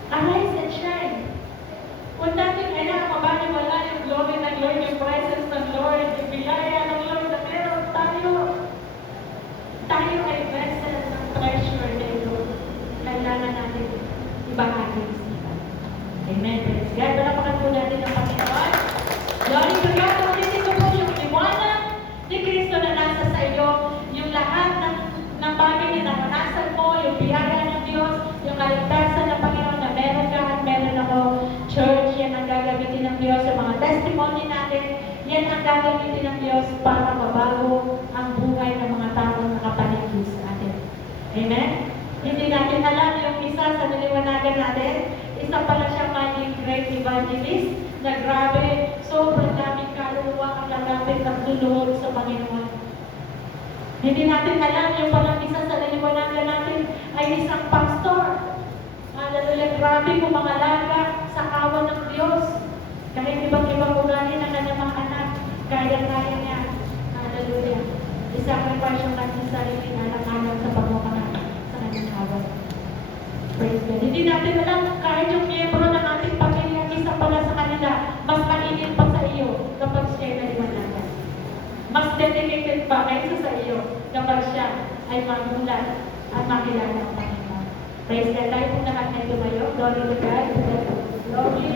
Arise and shine. Kung natin kailangan mabaliwala yung glory ng Lord, yung presence ng Lord, yung biyaya ng Lord na meron tayo. Tayo ay vessels ng treasure na ito. Kailangan natin ibahagi sa iba. Amen. Praise God. Palapakan po natin ang Panginoon. Glory to God. Ulitin ko po yung liwanag ni Kristo na nasa sa iyo, yung lahat ng bagay na naranasan mo, yung biyaya ng Diyos, yung kaligtasan ng Panginoon na meron ka at meron ako. Church, yan ang gagamitin ng Diyos sa mga testimony natin. Yan ang gagamitin ng Diyos para mabago ang buhay ng mga taong nakapaligid sa atin. Amen? Hindi natin alam yung isa sa naliwanagan natin. Isa pala siya maging great evangelist na grabe, sobrang daming kaluluwa ang lalapit ng luluhod sa Panginoon. Hindi natin alam yung palang isa sa naliwanagan natin ay isang pastor. Hallelujah, grabe kumangalaga sa kawan ng Diyos. Kahit ibang-ibang ugali ng kanyang mga anak, kaya-kaya niya. Hallelujah. Isacrifice yung kanyang sarili anak-anak sa pagmamahal sa kanyang kawan. Praise God. Hindi natin alam kahit yung miyembro ng ating pamilya, isa pala sa kanila, mas mainit pa sa iyo kapag siya'y naliwanagan. Mas dedicated pa kaysa sa iyo kapag siya ay magulat at makilala ang Panginoon. Praise God. Tayo po lahat na tumayo. Glory to God. Glory.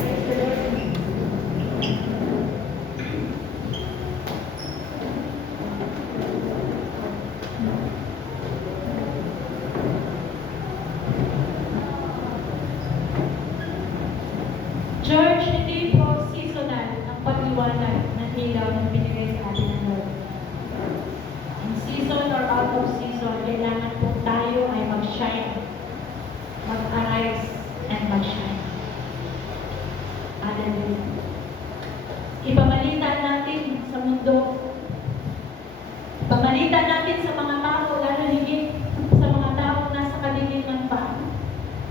Praise the Lord. Church, hindi po seasonal ang pagliwanag ng ilaw na binigay sa atin ng Lord. In season or out of season, kailangan po tayo ay mag-shine, mag-arise, and mag-shine. Hallelujah. Ipamalita natin sa mundo. Ipamalita natin sa mga tao, lalo higit sa mga tao nasa kadiliman pa,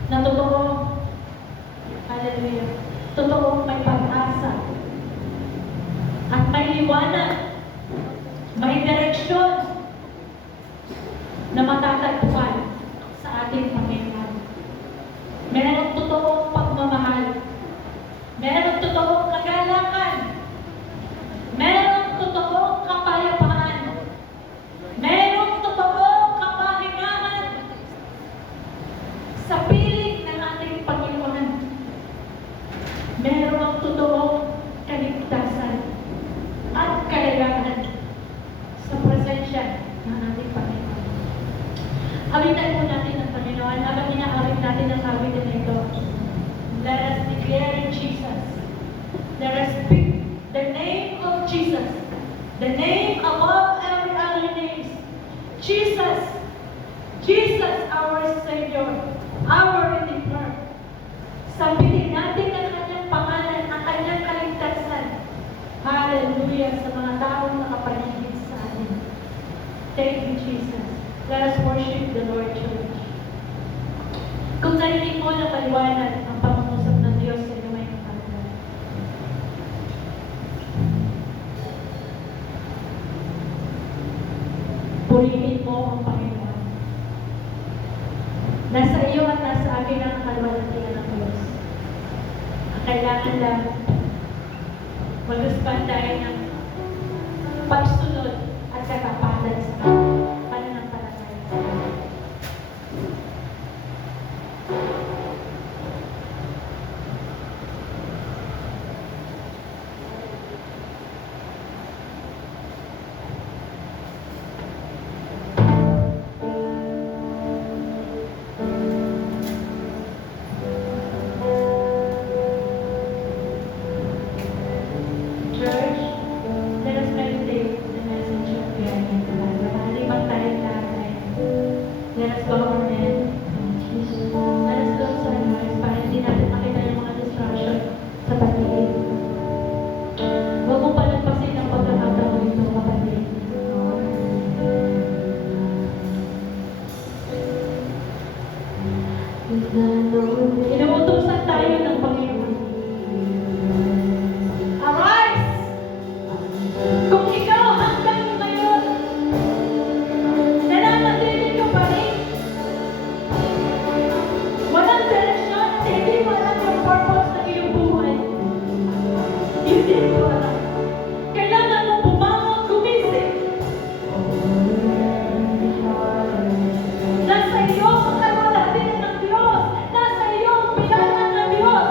na totoo, hallelujah, totoong may pag-asa. liwanag, may direksyon na matatagpuan sa ating Panginoon. Merong totoong pagmamahal. Merong totoong kagalakan. Merong totoong kapayapaan. Merong totoong kapahingahan sa piling ng ating Panginoon. Merong totoong kaligtasan at kaligayahan sa presensya ng ating Panginoon. Awitan po natin ang Panginoon habang inaawit natin ang awitan na ito. Let us declare Jesus. Let us speak the name of Jesus. The name above every other name. Jesus. Jesus, our Savior. Our Redeemer. Sampitin natin ang kanyang pangalan, ang kanyang kaligtasan. Hallelujah sa mga taong nakapaligid sa atin. Thank you, Jesus. Let us worship the Lord, Church. Kung narinig mo na maliwanag ang pangungusap ng Diyos sa inyo ngayong umaga, purihin mo ang Panginoon. Nasa iyo at nasa akin ang kalwalhatian ng Diyos. Ang kailangan lang mag-respond tayo ng pagsunod at katapatan sa pananampalataya sa Kanya. Church, let us meditate the message of God. Malimang tayo lahat. Let us bow our head. Let us look sa our hearts para hindi natin makita yung mga distraction sa paligid. Huwag mong palagpasin ang pagkakataon ito, kapatid. Inuutusan tayo ng Panginoon. Arise! Kung ikaw hanggang ngayon, nananatili ka pa rin, walang direksyon, hindi mo alam yung purpose ng iyong buhay. Hindi mo alam. Kailangan mo bumangon, gumising. Nasa iyo ang kalwalhatian ng Diyos. Nasa iyo ang pinangan ng Diyos.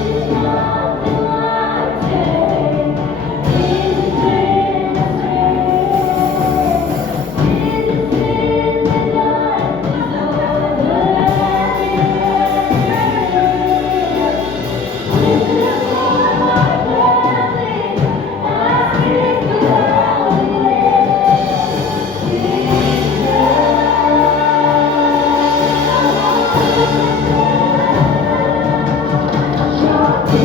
Thank you.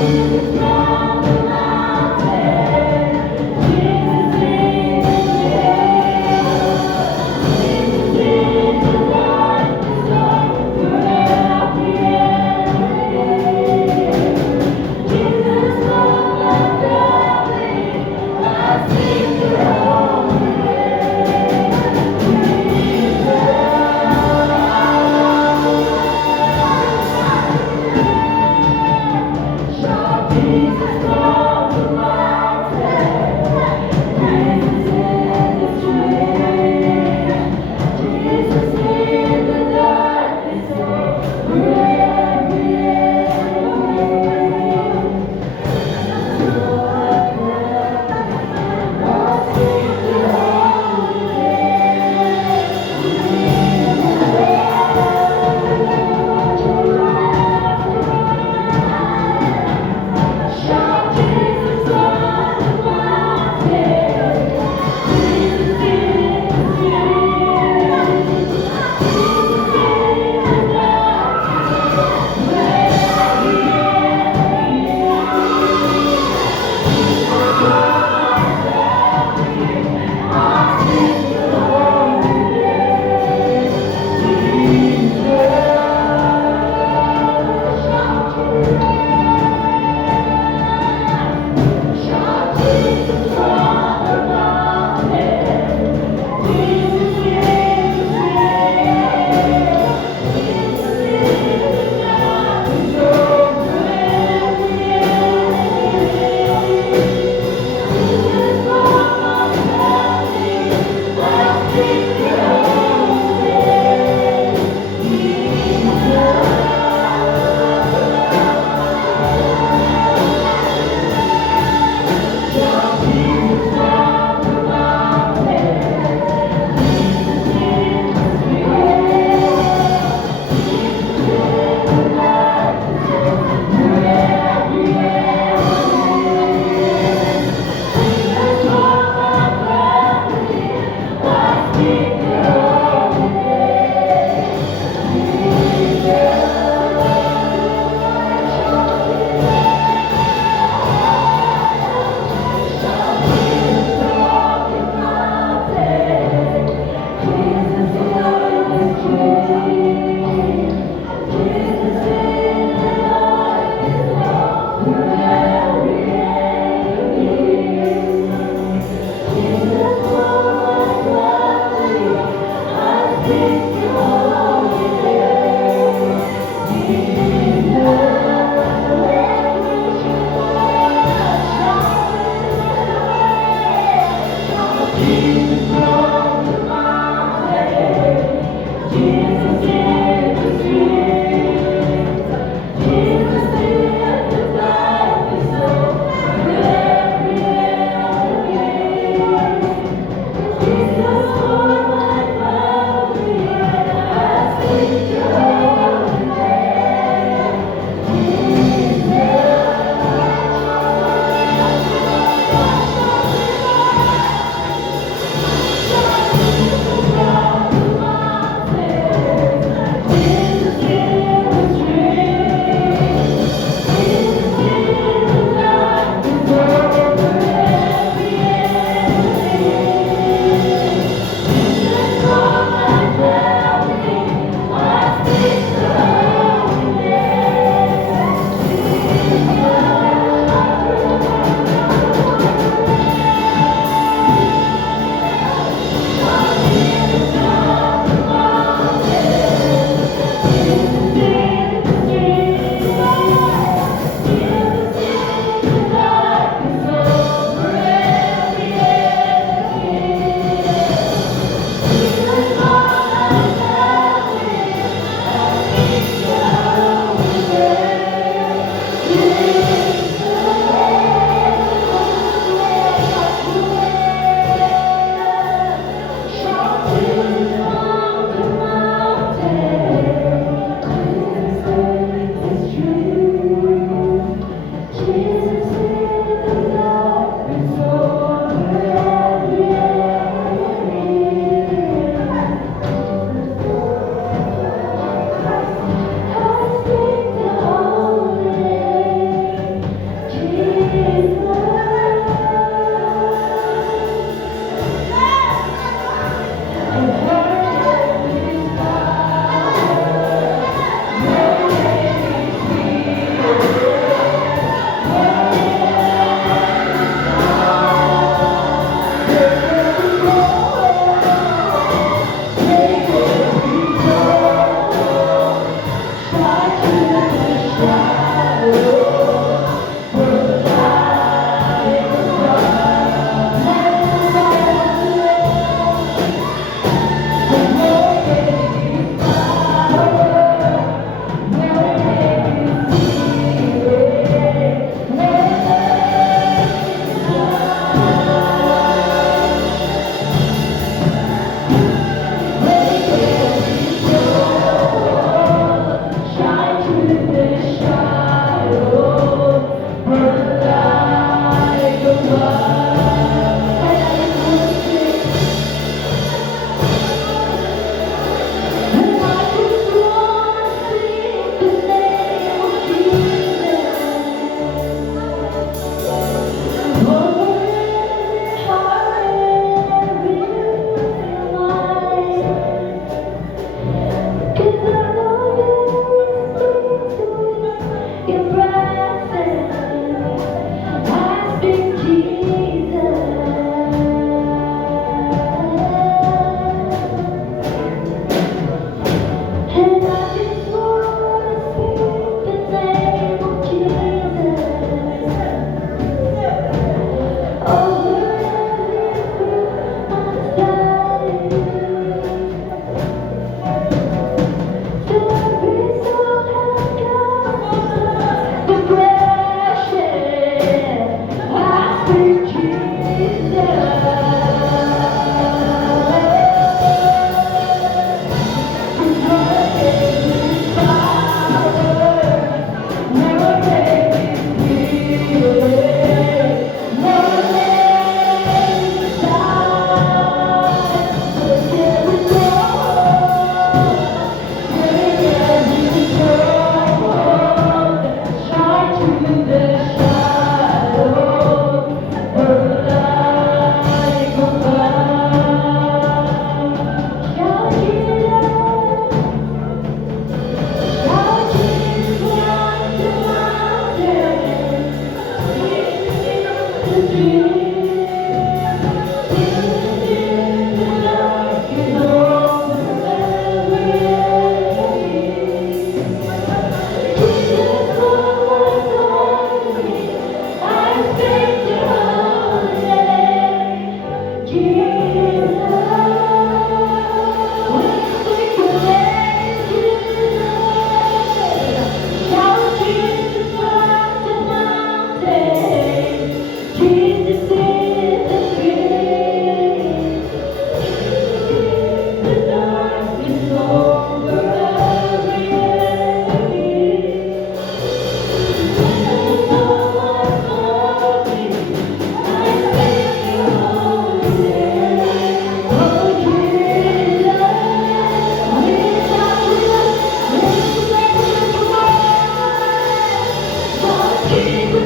Jesus.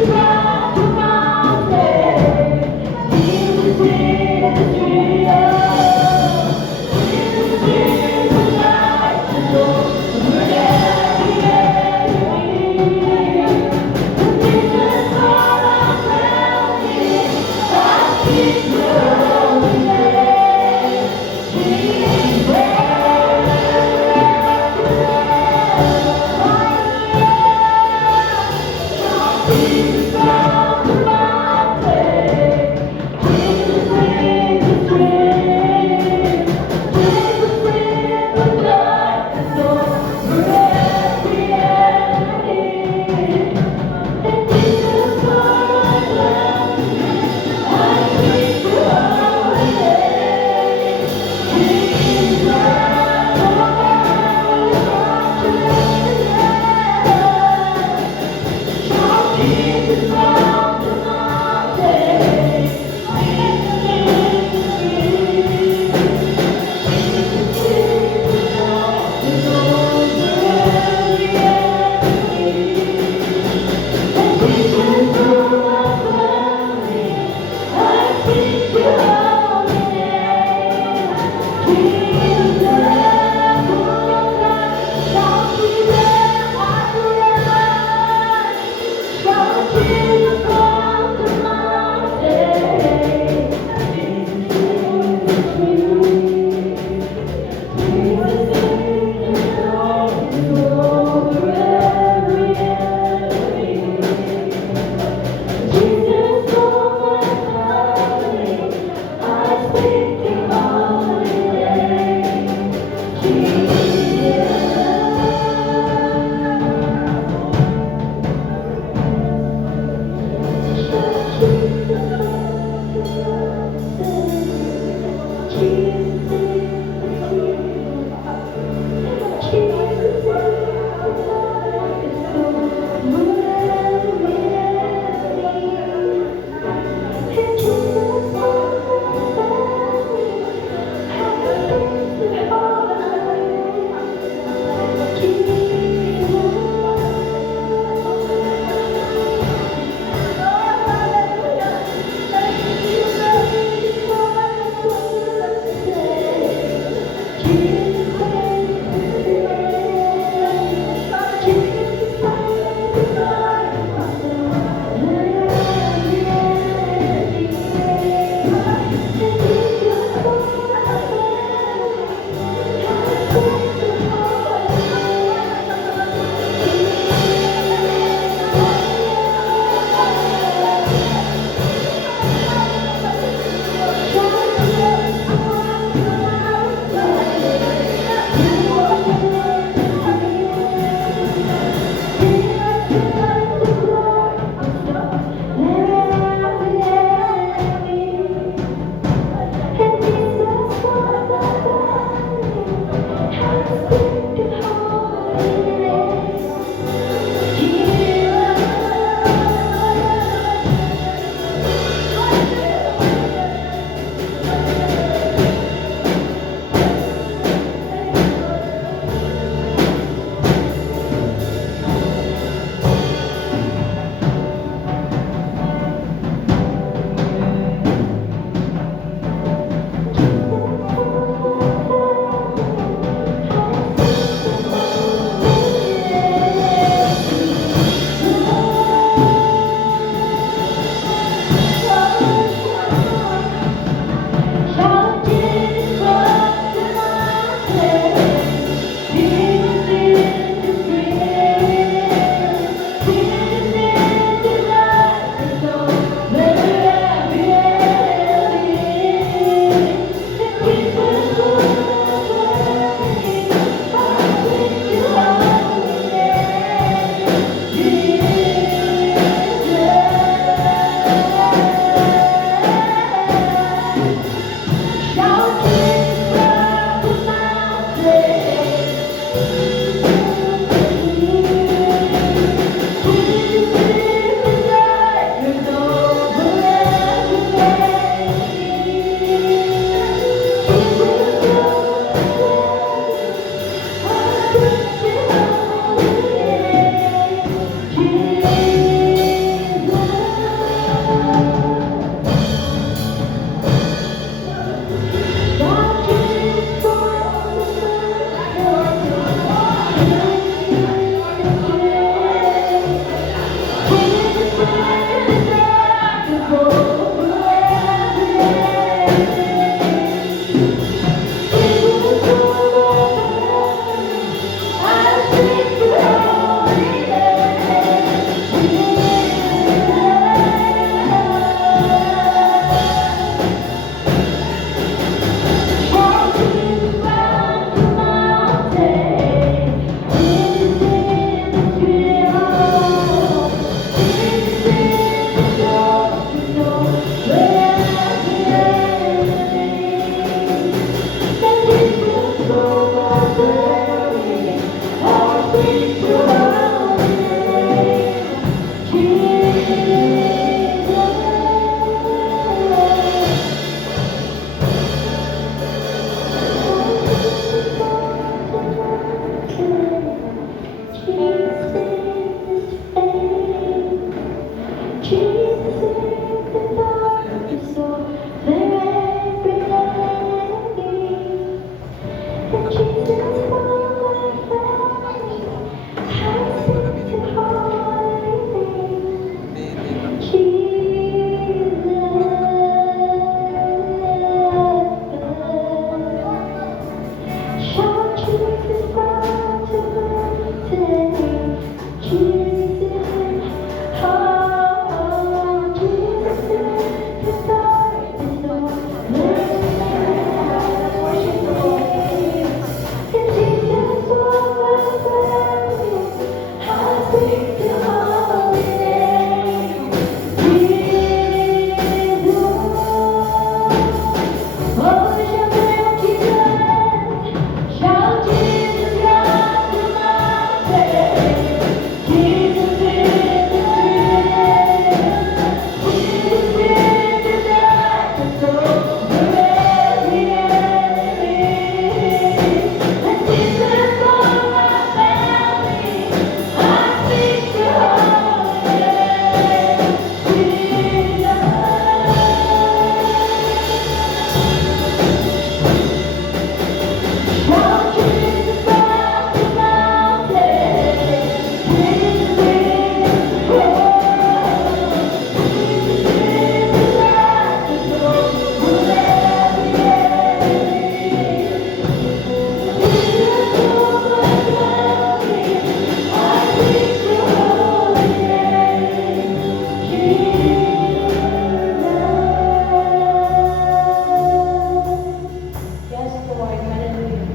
Yes, Lord. Hallelujah.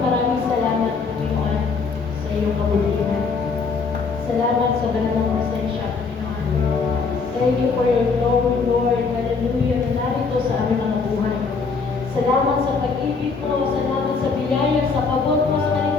Maraming salamat, Panginoon, sa iyong kabutihan. Salamat sa banal na presensya, Panginoon. Thank you for your glory, Lord. Hallelujah. Na narito sa aming mga buhay. Salamat sa pag-ibig mo. Salamat sa biyaya, sa pabor mo sa kanila.